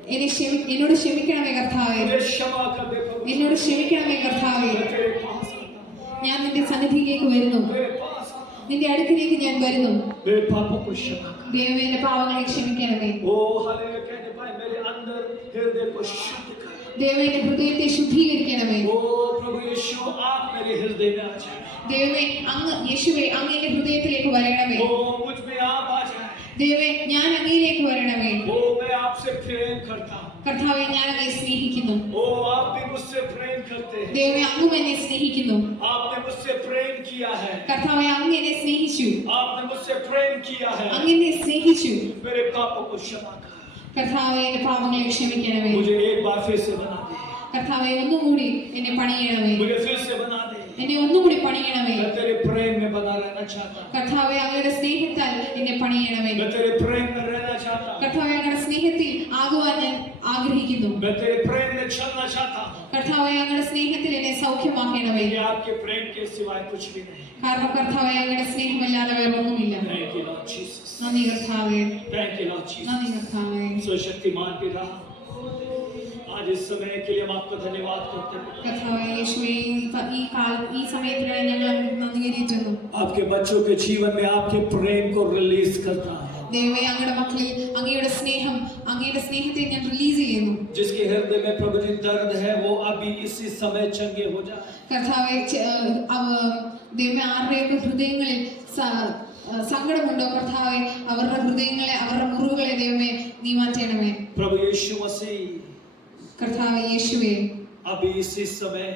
എന്നോട് ക്ഷമിക്കണമേ കർത്താവേ. मुझे क्षमा कर दे प्रभु. എന്നോട് ക്ഷമിക്കണമേ കർത്താവേ. मैं तेरे पास आता हूं. ഞാൻ നിന്റെ സന്നിധിയിലേക്ക് വരുന്നു. मेरे पास आता हूं. നിന്റെ അടുക്കിലേക്ക് ഞാൻ വരുന്നു. मेरे पापों को क्षमा कर. ദൈവമേ എന്റെ പാവങ്ങളെ ക്ഷമിക്കണമേ. ओ हालेलुया कहने पाए मेरे अंदर हृदय को शुद्ध कर. ദൈവമേ എന്റെ ഹൃദയത്തെ ശുദ്ധീകരിക്കണമേ. ओ प्रभु यीशु आप मेरे हृदय में आ जाए. ദൈവമേ അങ്ങ് യേശുവേ അങ്ങ് എന്റെ ഹൃദയത്തിലേക്ക് വരണമേ. ओ मुझ में आप आ जाए. ദൈവമേ ഞാൻ അങ്ങയിലേക്ക് വരണമേ. ओ मैं आपसे प्रेम करता हूं. കർത്താവേ ഞാൻ അങ്ങയെ സ്നേഹിക്കുന്നു. ओ आप भी मुझसे प्रेम करते हैं. ദൈവമേ അങ്ങും എന്നെ സ്നേഹിക്കുന്നു. आपने मुझसे प्रेम किया है. കർത്താവേ അങ്ങ് എന്നെ സ്നേഹിച്ചു. आपने मुझसे प्रेम किया है. അങ്ങ് എന്നെ സ്നേഹിച്ചു. मेरे पापों को क्षमा कर. കർത്താവേ എന്റെ പാപങ്ങളെ ക്ഷമിക്കണമേ. मुझे एक बार फिर से बना दे. കർത്താവേ ഒന്നുകൂടി എന്നെ പണിയണമേ. मुझे फिर से बना दे. എന്നെ ഒന്നുകൂടി പണിയണമേ. मैं तेरे प्रेम में बना रहना चाहता हूं. കർത്താവേ അങ്ങയുടെ സ്നേഹത്താൽ എന്നെ പണിയണമേ. मैं तेरे प्रेम में रहना चाहता हूं. കർത്താവേ അങ്ങയുടെ സ്നേഹത്തിൽ ആകുവാൻ ഞാൻ ആഗ്രഹിക്കുന്നു. मैं तेरे प्रेम में चलना चाहता हूं. കർത്താവേ അങ്ങയുടെ സ്നേഹത്തിൽ എന്നെ സൗഖ്യമാക്കണമേ. ये आपके प्रेम के सिवाय कुछ भी नहीं. കാരണം കർത്താവേ അങ്ങയുടെ സ്നേഹമല്ലാതെ വേറെ ഒന്നുമില്ല. Thank you Lord Jesus. നന്ദി കർത്താവേ. Thank you Lord Jesus. നന്ദി കർത്താവേ. सर्वशक्तिमान पिता आज इस समय के लिए हम आपका धन्यवाद करते हैं. കർത്താവേ യേശുവേ ഈ സമയത്തിനായി ഞങ്ങൾ നന്ദികരിക്കുന്നു. आपके बच्चों के जीवन में आपके प्रेम को रिलीज करता है. ദൈവമേ അങ്ങയുടെ മക്കളിൽ അങ്ങയുടെ സ്നേഹത്തെ ഞാൻ റിലീസ് ചെയ്യുന്നു. जिसके हृदय में प्रभु जी दर्द है वो अभी इसी समय चंगे हो जाए. കർത്താവേ ദൈവമേ ആരുടെയൊക്കെ ഹൃദയങ്ങളിൽ സങ്കടമുണ്ടോ കർത്താവെ, അവരുടെ ഹൃദയങ്ങളെ, അവരുടെ മുറിവുകളെ ദൈവമേ നീ മാറ്റണമേ. प्रभु यीशु मसीह കർത്താവെ യേശുവേ, अभी इसी समय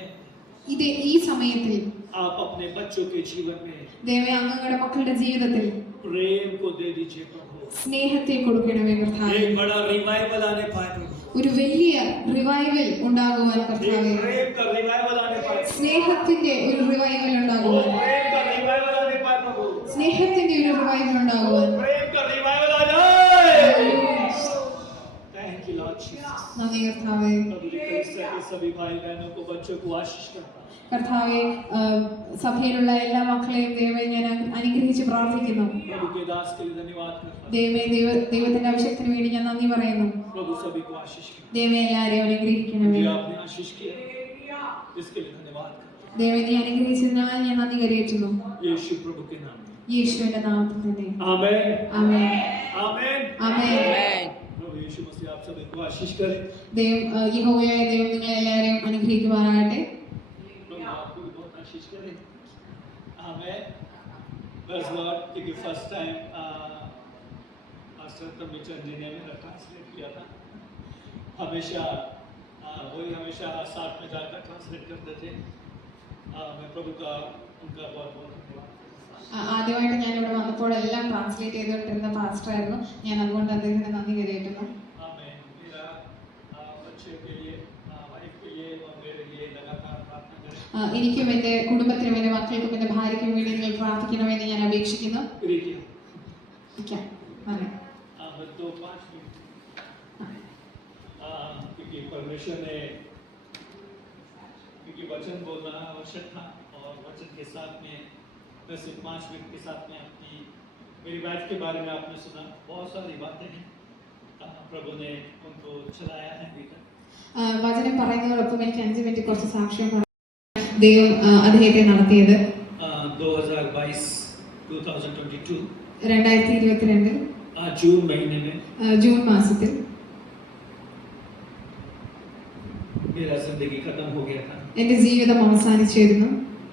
ഇത് ഈ സമയത്തിൽ आप अपने बच्चों के जीवन में ദൈവമേ അങ്ങയുടെ മക്കളുടെ ജീവിതത്തിൽ प्रेम को दे दीजिए प्रभु. സ്നേഹത്തെ കൊടുക്കണമേ കർത്താവെ. एक बड़ा रिवाइवल आने पाए प्रभु. ഒരു വലിയ റിവൈവൽ ഉണ്ടാകുവാൻ एक കർത്താവെ, प्रेम का रिवाइवल आने पाए. സ്നേഹത്തിന്റെ ഒരു റിവൈവൽ ഉണ്ടാകുവാൻ, प्रेम का रिवाइवल आने पाए प्रभु. സ്നേഹത്തിന്റെ ഒരു റിവൈവൽ ഉണ്ടാകുവാൻ. प्रेम का रिवाइवल आ जाए. Thank you Lord Jesus. നന്ദി കർത്താവെ. सभी भाई बहनों को बच्चों को आशीष करता हूं. കർത്താവെ, സഭയിലുള്ള എല്ലാ മക്കളെയും ദൈവമേ ഞാൻ അനുഗ്രഹിച്ച് പ്രാർത്ഥിക്കുന്നു. प्रभु के दास के लिए धन्यवाद करता हूं. ദൈവമേ ദൈവത്തിന്റെ അഭിഷേകത്തിന് വേണ്ടി ഞാൻ നന്ദി പറയുന്നു. प्रभु सभी को आशीष करें. ദൈവമേ എല്ലാവരെയും അനുഗ്രഹിക്കണമേ. जो आपने आशीष किया इसके लिए धन्यवाद करता ദൈവമേ നീ അനുഗ്രഹിച്ചതിനാൽ ഞാൻ നന്ദി കരയേറ്റുന്നു. हूं. यीशु प्रभु के नाम में. യേശുവിന്റെ നാമത്തിൽ തന്നെ. आमेन. ആമേൻ. आमेन. ആമേൻ. प्रभु यीशु मसीह आप सभी को आशीष करे. യഹോവയായ ദൈവം നിങ്ങളെ എല്ലാവരെയും അനുഗ്രഹിക്കുമാറാകട്ടെ. प्रभु आपको भी बहुत आशीष करे. आमेन. बस लॉर्ड क्योंकि फर्स्ट टाइम पास्टर तमिचंद जी ने मेरा ट्रांसलेट किया था. हमेशा वही हमेशा साथ में जाकर ट्रांसलेट करते थे. मैं प्रभु का उनका बहुत बहुत धन्यवाद. ആദ്യമായിട്ട് ഞാൻ ഇവിടെ വന്നപ്പോൾ എല്ലാം ട്രാൻസ്ലേറ്റ് ചെയ്തുകൊണ്ടിരുന്ന പാസ്റ്റർ ആയിരുന്നു. ഞാൻ അതുകൊണ്ട് അദ്ദേഹത്തിന് നന്ദി കരയേറ്റുന്നു. आमेन. मेरा बच्चे के लिए वाइफ के लिए और मेरे लिए लगातार प्रार्थना करें. എനിക്കും എൻ്റെ കുടുംബത്തിനും എൻ്റെ മക്കൾക്കും എൻ്റെ ഭാര്യയ്ക്കും വേണ്ടി നിങ്ങൾ പ്രാർത്ഥിക്കണമെന്ന് ഞാൻ അപേക്ഷിക്കുന്നു. प्रीति. ഇരിക്കാം. നന്ദി. बस 2-5 मिनट. क्योंकि परमेश्वर ने क्योंकि वचन बोलना आवश्यक था और वचन के साथ में बस 5 मिनट के साथ में आपकी मेरी वाइफ के बारे में आपने सुना. बहुत सारी बातें हैं प्रभु ने उनको चलाया है अभी तक. വചനം പറയുന്നതോടൊപ്പം എനിക്ക് 5 മിനിറ്റ് കുറച്ച് സാക്ഷ്യം പറയാം. ദൈവം അദ്ദേഹത്തെ നടത്തിയത് 2022 2022 जून महीने में ജൂൺ മാസത്തിൽ मेरा जिंदगी खत्म हो गया था. എൻ്റെ ജീവിതം അവസാനിച്ചിരുന്നു.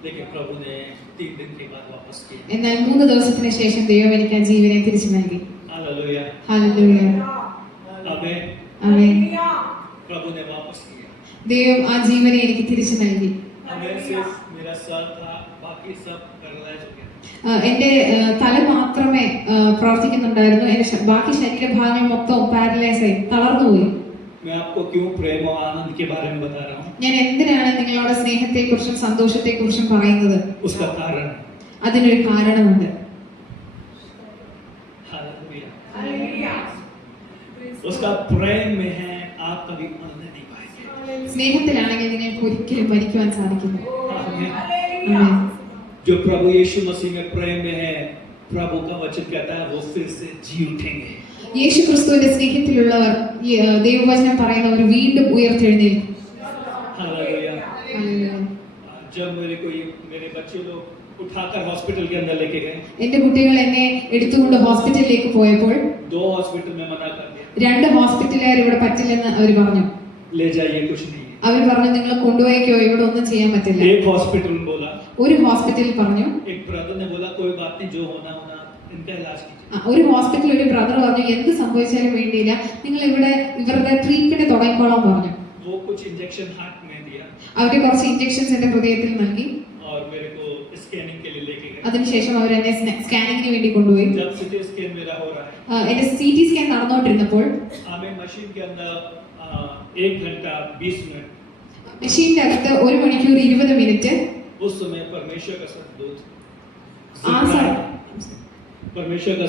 लेकिन प्रभु ने 3 दिन के बाद वापस किया. എന്നാൽ 3 ദിവസത്തിന് ശേഷം ദൈവം എനിക്ക് ആ ജീവനെ തിരിച്ചു നൽകി. हालेलुया. ഹല്ലേലൂയ. आमेन. ആമേൻ. प्रभु ने वापस किया. ദൈവം ആ ജീവനെ എനിക്ക് തിരിച്ചു നൽകി. हमें सिर्फ मेरा सर था, बाकी सब पैरालाइज हो गया. എൻ്റെ തല മാത്രമേ പ്രവർത്തിക്കുന്നുണ്ടായിരുന്നു. എൻ്റെ ബാക്കി ശരീരഭാഗങ്ങൾ മൊത്തം പാരലൈസ് ആയി തളർന്നുപോയി. मैं आपको क्यों प्रेम और आनंद के बारे में बता रहा हूँ. ഞാൻ എന്തിനാണ് നിങ്ങളോട് സ്നേഹത്തെക്കുറിച്ചും സന്തോഷത്തെക്കുറിച്ചും പറയുന്നത്? उसका कारण അതിനൊരു കാരണമുണ്ട്. हालेलुया. उसका प्रेम में है, आप कभी आनंद नहीं पाएंगे. സ്നേഹത്തിലാണെങ്കിൽ നിങ്ങൾക്ക് ഒരിക്കലും മരിക്കുവാൻ സാധിക്കില്ല. आमीन. ആമേൻ. जो प्रभु यीशु मसीह में प्रेम में है, प्रभु का वचन कहता है वो फिर से जी उठेंगे. യേശു ക്രിസ്തുവിന്റെ സ്നേഹത്തിലുള്ളവർ ദൈവവചനം പറയുന്നവർ വീണ്ടും ഉയർത്തെഴുന്നേൽക്കും. हालेलुया. ഹല്ലേലൂയ. जब मेरे बच्चे लोग उठाकर हॉस्पिटल के अंदर लेके गए, എന്റെ കുട്ടികൾ എന്നെ എടുത്തുകൊണ്ട് ഹോസ്പിറ്റലിലേക്ക് പോയപ്പോൾ 2 हॉस्पिटल में मना कर दिया. 2 ഹോസ്പിറ്റലുകാർ ഇവിടെ പറ്റില്ലെന്ന് അവർ പറഞ്ഞു. ले जाइए कुछ नहीं. അവർ പറഞ്ഞു നിങ്ങൾ കൊണ്ടുപോയിക്കോ, ഇവിടെ ഒന്നും ചെയ്യാൻ പറ്റില്ല. एक हॉस्पिटल में बोला, ഒരു ഹോസ്പിറ്റലിൽ പറഞ്ഞു. एक ब्रदर ने बोला कोई बात नहीं, जो होना इनका इलाज कीजिए. ഒരു ഹോസ്പിറ്റലിൽ ഒരു ബ്രദർ പറഞ്ഞു എന്ത് സംഭവിച്ചാലും വേണ്ടിയില്ല, നിങ്ങൾ ഇവിടെ ഇവരുടെ ട്രീറ്റ്മെന്റ് തുടങ്ങിക്കോളാൻ പറഞ്ഞു. वो कुछ इंजेक्शन हार्ट में दिया അവര് കുറച്ച് ഇഞ്ചക്ഷൻസ് എന്റെ ഹൃദയത്തിൽ നൽകി. और मेरे को स्कैनिंग के लिए लेके गए. അതിനുശേഷം അവർ എന്നെ സ്കാനിങ്ങിന് വേണ്ടി കൊണ്ടുപോയി. जब सीटी स्कैन मेरा हो रहा है, എന്റെ CT സ്കാൻ നടന്നുകൊണ്ടിരുന്നപ്പോൾ हमें मशीन के अंदर 1 घंटा 20 मिनट, മെഷീന്റെ അകത്ത് 1 മണിക്കൂർ 20 മിനിറ്റ് उस समय परमेश्वर का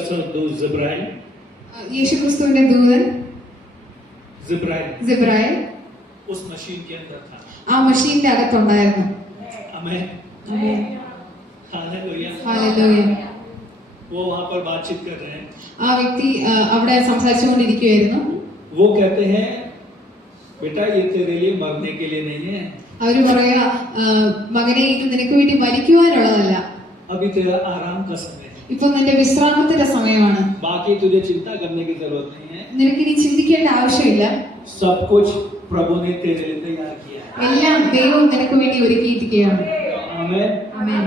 सरदूत जिब्राइल യേശു ക്രിസ്തുവിന്റെ ദൂതൻ ജിബ്രായിൽ उस मशीन के अंदर था. ആ മെഷീന്റെ അകത്തുണ്ടായിരുന്നു. आमीन. ആമേൻ. हालेलुया. ഹല്ലേലൂയ. वो वहां पर बातचीत कर रहे हैं. ആ വ്യക്തി അവിടെ സംസാരിച്ചുകൊണ്ടിരിക്കുകയായിരുന്നു. वो कहते हैं बेटा ये तेरे लिए मरने के लिए नहीं है, അവര് പറയാ മകനെ ഇത് നിനക്ക് വേണ്ടി മരിക്കുവാനുള്ളതല്ല, अभी तेरा आराम का समय है. ഇപ്പൊ നിന്റെ വിശ്രാമത്തിന്റെ സമയമാണ്. बाकी तुझे चिंता करने की जरूरत नहीं है. നിനക്ക് ഇനി ചിന്തിക്കേണ്ട ആവശ്യമില്ല. सब कुछ प्रभु ने तेरे लिए तैयार किया है. എല്ലാം ദൈവം നിനക്ക് വേണ്ടി ഒരുക്കിയിരിക്കുകയാണ്. आमीन. ആമേൻ.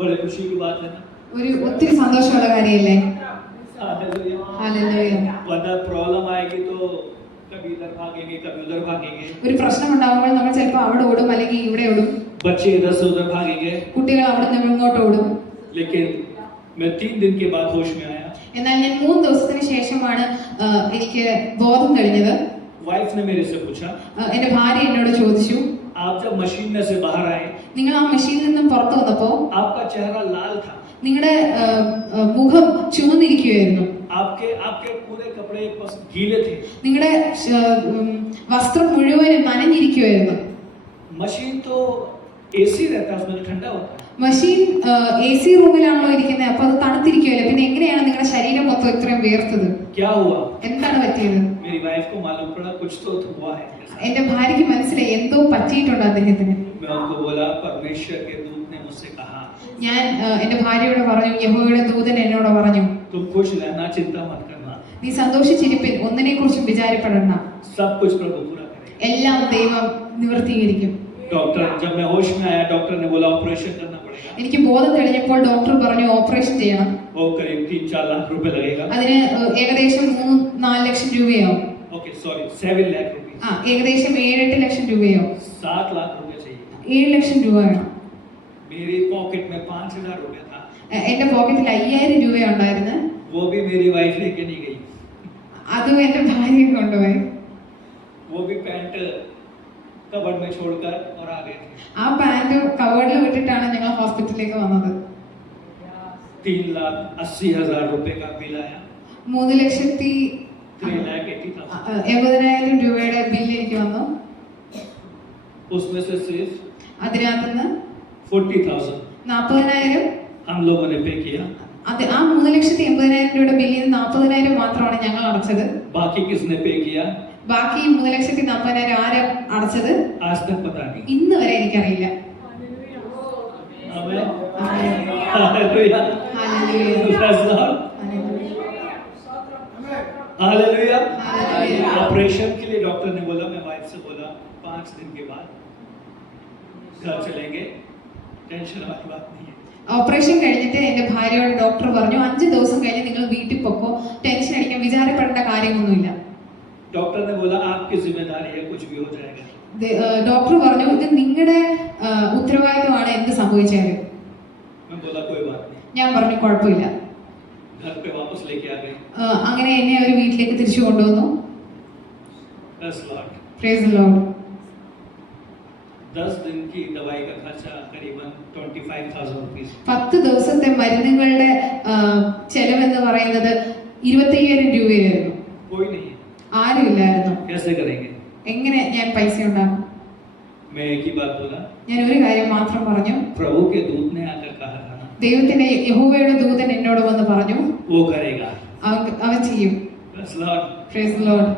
बड़े खुशी की बात है ना। ഒരു ഒത്തിരി സന്തോഷമുള്ള കാര്യമല്ലേ? हालेलुया। ഹല്ലേലൂയ. वरना प्रॉब्लम आएगी तो कभी इधर भागेंगे, कभी उधर भागेंगे। ഒരു പ്രശ്നം ഉണ്ടാകുമ്പോൾ നമ്മൾ ചിലപ്പോൾ അവിടെ ഓടും അല്ലെങ്കിൽ ഇവിടെ ഓടും. बच्चे इधर से उधर भागेंगे। കുട്ടികൾ അവിടെ നിന്ന് ഇങ്ങോട്ട് ഓടും. लेकिन मैं 3 दिन के बाद होश में आया। എന്നാൽ ഞാൻ 3 ദിവസത്തിന് ശേഷമാണ് എനിക്ക് ബോധം തെളിഞ്ഞത്. वाइफ ने मेरे से पूछा, എന്റെ ഭാര്യ എന്നോട് ചോദിച്ചു, आप जब मशीन में से बाहर आए, നിങ്ങൾ ആ മെഷീനിൽ നിന്നും പുറത്തു വന്നപ്പോൾ आपका चेहरा लाल था। നിങ്ങളുടെ മുഖം ചുവന്നിരിക്കുകയായിരുന്നു. आपके आपके पूरे कपड़े बस गीले थे। നിങ്ങളുടെ വസ്ത്രം മുഴുവനും നനഞ്ഞിരിക്കുകയായിരുന്നു. मशीन तो एसी रहता है, उसमें ठंडा होता है। മെഷീൻ AC റൂമിലാണല്ലോ ഇരിക്കുന്നത്, അപ്പൊ അത് തണുത്തിരിക്കുകയല്ലേ, പിന്നെ എങ്ങനെയാണ് നിങ്ങളുടെ ശരീരം മൊത്തം ഇത്രയും വേർത്തത്? क्या हुआ? എന്താണ് പറ്റിയത്? मेरी वाइफ को मालूम पड़ा कुछ तो हुआ है। എന്റെ ഭാര്യയ്ക്ക് മനസ്സിലായി എന്തോ പറ്റിയിട്ടുണ്ട് അദ്ദേഹത്തിന്. मैं उनको बोला, परमेश्वर के दूत ने मुझसे कहा, ഞാൻ എന്റെ ഭാര്യയോട് പറഞ്ഞു, യഹോവയുടെ ദൂതൻ എന്നോട് പറഞ്ഞു, तुम खुश रहना, चिंता मत करना, നീ സന്തോഷിച്ചിരിപ്പിൻ, ഒന്നിനെ കുറിച്ചും വിചാരപ്പെടണ്ട, सब कुछ प्रभु पूरा करेगा। എല്ലാം ദൈവം നിവർത്തീകരിക്കും. डॉक्टर, जब मैं होश में आया, डॉक्टर ने बोला ऑपरेशन करना पड़ेगा। എനിക്ക് ബോധം തെളിഞ്ഞപ്പോൾ ഡോക്ടർ പറഞ്ഞു ഓപ്പറേഷൻ ചെയ്യണം. वो करीब 3-4 लाख रुपए लगेगा। അതിന് ഏകദേശം 3-4 ലക്ഷം രൂപയാവും. ओके सॉरी, 7 लाख रुपए। ഏകദേശം 7-8 ലക്ഷം രൂപയാവും. 7 लाख रुपए चाहिए। 7 ലക്ഷം രൂപ വേണം. मेरी पॉकेट में 5,000 रुपए था। എന്റെ പോക്കറ്റിൽ 5000 രൂപ ഉണ്ടായിരുന്നു. वो भी मेरी वाइफ लेके नहीं गई। അതും എന്റെ ഭാര്യ കൊണ്ടുപോയി. वो भी पैंट कबर्ड में छोड़कर और आ गए थे। ആ പാന്റ് കവേർഡിൽ വിട്ടിട്ടാണ് ഞങ്ങൾ ഹോസ്പിറ്റലിലേക്ക് വന്നത്. 3,80,000 रुपए का बिल आया। 3,80,000 രൂപയുടെ ബില്ല് എനിക്ക് വന്നു. उसमें से सिर्फ അതിനകത്തുനിന്ന് 40,000 40,000 हम लोगों ने पे किया। അത് ആ 3,80,000 രൂപയുടെ ബില്ലിൽ 40,000 മാത്രമാണ് ഞങ്ങൾ അടച്ചത്. बाकी किसने पे किया? ബാക്കി 3,40,000 ആരും അടച്ചത് आज तक पता नहीं। ഇന്ന് വരെ എനിക്കറിയില്ല. आमीन। Hallelujah. Hallelujah. Praise the Lord। Hallelujah. Hallelujah. Operation के लिए डॉक्टर ने बोला, मैं वाइफ से बोला 5 दिन के बाद घर चलेंगे, टेंशन वाली बात नहीं है। ഓപ്പറേഷൻ കഴിഞ്ഞിട്ട് എന്റെ ഭാര്യയോട് ഡോക്ടർ പറഞ്ഞു 5 ദിവസം കഴിഞ്ഞ് നിങ്ങൾ വീട്ടിൽ പൊക്കോ, ടെൻഷൻ അടിക്കാൻ വിചാരപ്പെടേണ്ട കാര്യമൊന്നുമില്ല. डॉक्टर ने बोला आपकी जिम्मेदारी है, कुछ भी हो जाएगा। ഡോക്ടർ പറഞ്ഞു ഇത് നിങ്ങളുടെ ഉത്തരവാദിത്വമാണ്, എന്ത് സംഭവിച്ചാലും. मैं बोला कोई बात नहीं। ഞാൻ പറഞ്ഞു കുഴപ്പമില്ല. घर पे वापस लेके आ गए। അങ്ങനെ എന്നെ അവർ വീട്ടിലേക്ക് തിരിച്ചു കൊണ്ടുവന്നു. Praise the Lord। Praise the Lord. 10 दिन की दवाई का खर्चा करीबन 25,000 रुपीस। 10 ദിവസത്തെ മരുന്നുകളുടെ ചെലവെന്ന് പറയുന്നത് 25,000 രൂപയായിരുന്നു. कोई नहीं है, ആരും ഇല്ലായിരുന്നു. कैसे करेंगे? എങ്ങനെ ഞാൻ പൈസ ഉണ്ടാക്കും? मैं एक ही बात बोला, ഞാൻ ഒരു കാര്യം മാത്രം പറഞ്ഞു. प्रभु के दूत ने आकर कहा था ना, ദൈവത്തിന്റെ യഹോവയുടെ ദൂതൻ എന്നോട് വന്ന് പറഞ്ഞു वो करेगा। അവൻ ചെയ്യും. Praise the Lord। Praise the Lord.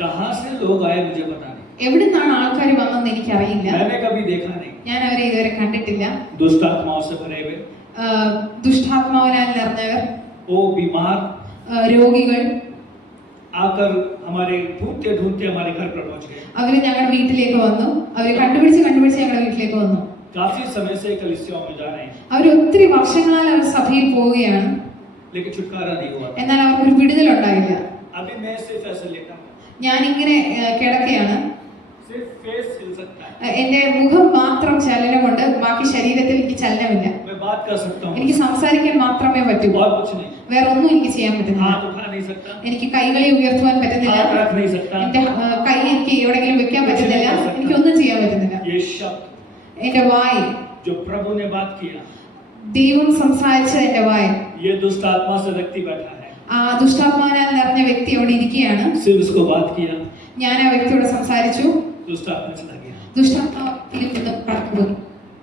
कहाँ से लोग आए मुझे पता नहीं, എവിടെ നിന്നാണ് ആൾക്കാർ വന്നതെന്ന് എനിക്കറിയില്ല. मैंने कभी देखा नहीं। ഞാൻ അവരെ ഇതുവരെ കണ്ടിട്ടില്ല. दुष्ट आत्माओं से भरे हुए, ദുഷ്ടാത്മാവിനാൽ നിറഞ്ഞവർ, वो बीमार രോഗികൾ आकर हमारे ढूंढते ढूंढते हमारे घर पर पहुंच गए। അവര് ഞങ്ങളുടെ വീട്ടിലേക്ക് വന്നു. അവര് കണ്ടുപിടിച്ച് ഞങ്ങളുടെ വീട്ടിലേക്ക് വന്നു. काफी समय से कलीसियाओं में जा रहे हैं, അവർ ഒത്തിരി വർഷങ്ങളാൽ അവർ സഭയിൽ പോവുകയാണ്. लेकिन छुटकारा नहीं हुआ। എന്നാൽ അവർക്കൊരു വിടുതലുണ്ടായില്ല. अभी मैं सिर्फ ऐसे लेटा हूं, ഞാൻ ഇങ്ങനെ കിടക്കുകയാണ്. सिर्फ फेस हिल सकता है, എന്റെ മുഖം മാത്രം ചലനമുണ്ട്, ബാക്കി ശരീരത്തിൽ എനിക്ക് ചലനമില്ല. मैं बात कर सकता हूं, എനിക്ക് സംസാരിക്കാൻ മാത്രമേ പറ്റൂ, और कुछ नहीं। വേറെ ഒന്നും എനിക്ക് ചെയ്യാൻ പറ്റുന്നില്ല. हाथ उठा नहीं सकता, എനിക്ക് കൈകളെ ഉയർത്തുവാൻ പറ്റുന്നില്ല, हाथ रख नहीं सकता। എന്റെ കൈ എനിക്ക് എവിടെയെങ്കിലും വെക്കാൻ പറ്റുന്നില്ല, എനിക്കൊന്നും ചെയ്യാൻ പറ്റുന്നില്ല. ये शब्द എന്റെ വായ്, जो प्रभु ने बात किया, ദൈവം സംസാരിച്ച എന്റെ വായ്, ये दुष्ट आत्मा से व्यक्ति बैठा है, ആ ദുഷ്ടാത്മാവിനാൽ നിറഞ്ഞ വ്യക്തി അവിടെ ഇരിക്കുകയാണ്. सिर्फ उसको बात किया, ഞാൻ ആ വ്യക്തിയോട് സംസാരിച്ചു. दुष्ट आत्मा चला गया। ദുഷ്ടാത്മാവിൽ നിന്ന് കടന്നുപോയി.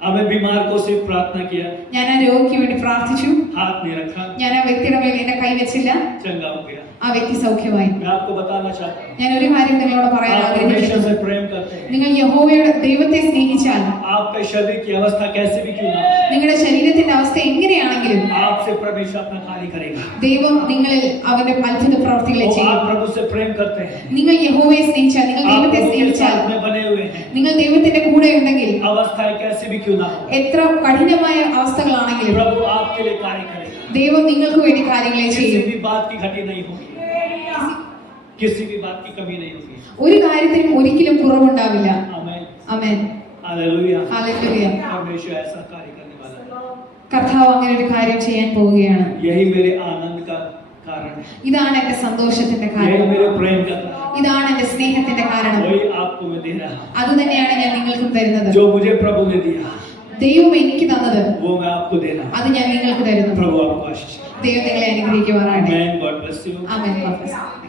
हमें बीमार को सिर्फ प्रार्थना किया, ഞാൻ ആ രോഗിക്ക് വേണ്ടി പ്രാർത്ഥിച്ചു. हाथ नहीं रखा, ഞാൻ ആ വ്യക്തിയുടെ മേൽ എന്റെ കൈ വെച്ചില്ല, चंगा हो गया। ആ വ്യക്തി സൗഖ്യമായി. मैं आपको बताना चाहता हूँ, ഞാൻ ഒരു കാര്യം നിങ്ങളോട് പറയാൻ आप परमेश्वर ആഗ്രഹിക്കുന്നു. से प्रेम करते हैं, നിങ്ങൾ യഹോവയുടെ ദൈവത്തെ സ്നേഹിച്ചാൽ आपके शरीर की अवस्था कैसे भी क्यों ना हो, നിങ്ങളുടെ ശരീരത്തിന്റെ അവസ്ഥ എങ്ങനെയാണെങ്കിലും आपसे परमेश्वर अपना कार्य करेगा। ദൈവം നിങ്ങളിൽ അവന്റെ അത്ഭുത പ്രവർത്തികളെ वो ചെയ്യും. आप प्रभु से प्रेम करते हैं, നിങ്ങൾ യഹോവയെ സ്നേഹിച്ചാൽ, നിങ്ങൾ आप ദൈവത്തെ प्रभु के സ്നേഹിച്ചാൽ, साथ में बने हुए हैं, നിങ്ങൾ ദൈവത്തിന്റെ കൂടെ ഉണ്ടെങ്കിൽ अवस्थाएं कैसे भी क्यों ना हो, എത്ര കഠിനമായ അവസ്ഥകളാണെങ്കിലും प्रभु आपके लिए कार्य करेगा। ദൈവം നിങ്ങൾക്ക് വേണ്ടി കാര്യങ്ങളെ किसी ചെയ്യും. भी बात की घटी नहीं होगी, किसी भी बात की कमी नहीं होगी। ഒരു കാര്യത്തിനും ഒരിക്കലും കുറവുണ്ടാവില്ല. आमीन, ആമേൻ. हालेलुया। ഹല്ലേലൂയ. परमेश्वर ऐसा कार्य करने वाला है, കർത്താവ് അങ്ങനെ ഒരു കാര്യം ചെയ്യാൻ പോവുകയാണ്. यही मेरे आनंद का कारण है, ഇതാണ് എന്റെ സന്തോഷത്തിന്റെ यही കാരണം. मेरे प्रेम का कारण, ഇതാണ് എന്റെ സ്നേഹത്തിന്റെ കാരണം. वही आपको मैं दे रहा हूँ। അത് തന്നെയാണ് ഞാൻ നിങ്ങൾക്കും തരുന്നത്. जो मुझे प्रभु ने दिया ദൈവം എനിക്ക് തന്നത് वो मैं आपको दे रहा हूँ। അത് ഞാൻ നിങ്ങൾക്ക് തരുന്നു. प्रभु आपको आशीष दे। ദൈവം നിങ്ങളെ അനുഗ്രഹിക്കുവാനാകട്ടെ. Amen. God bless you. Amen.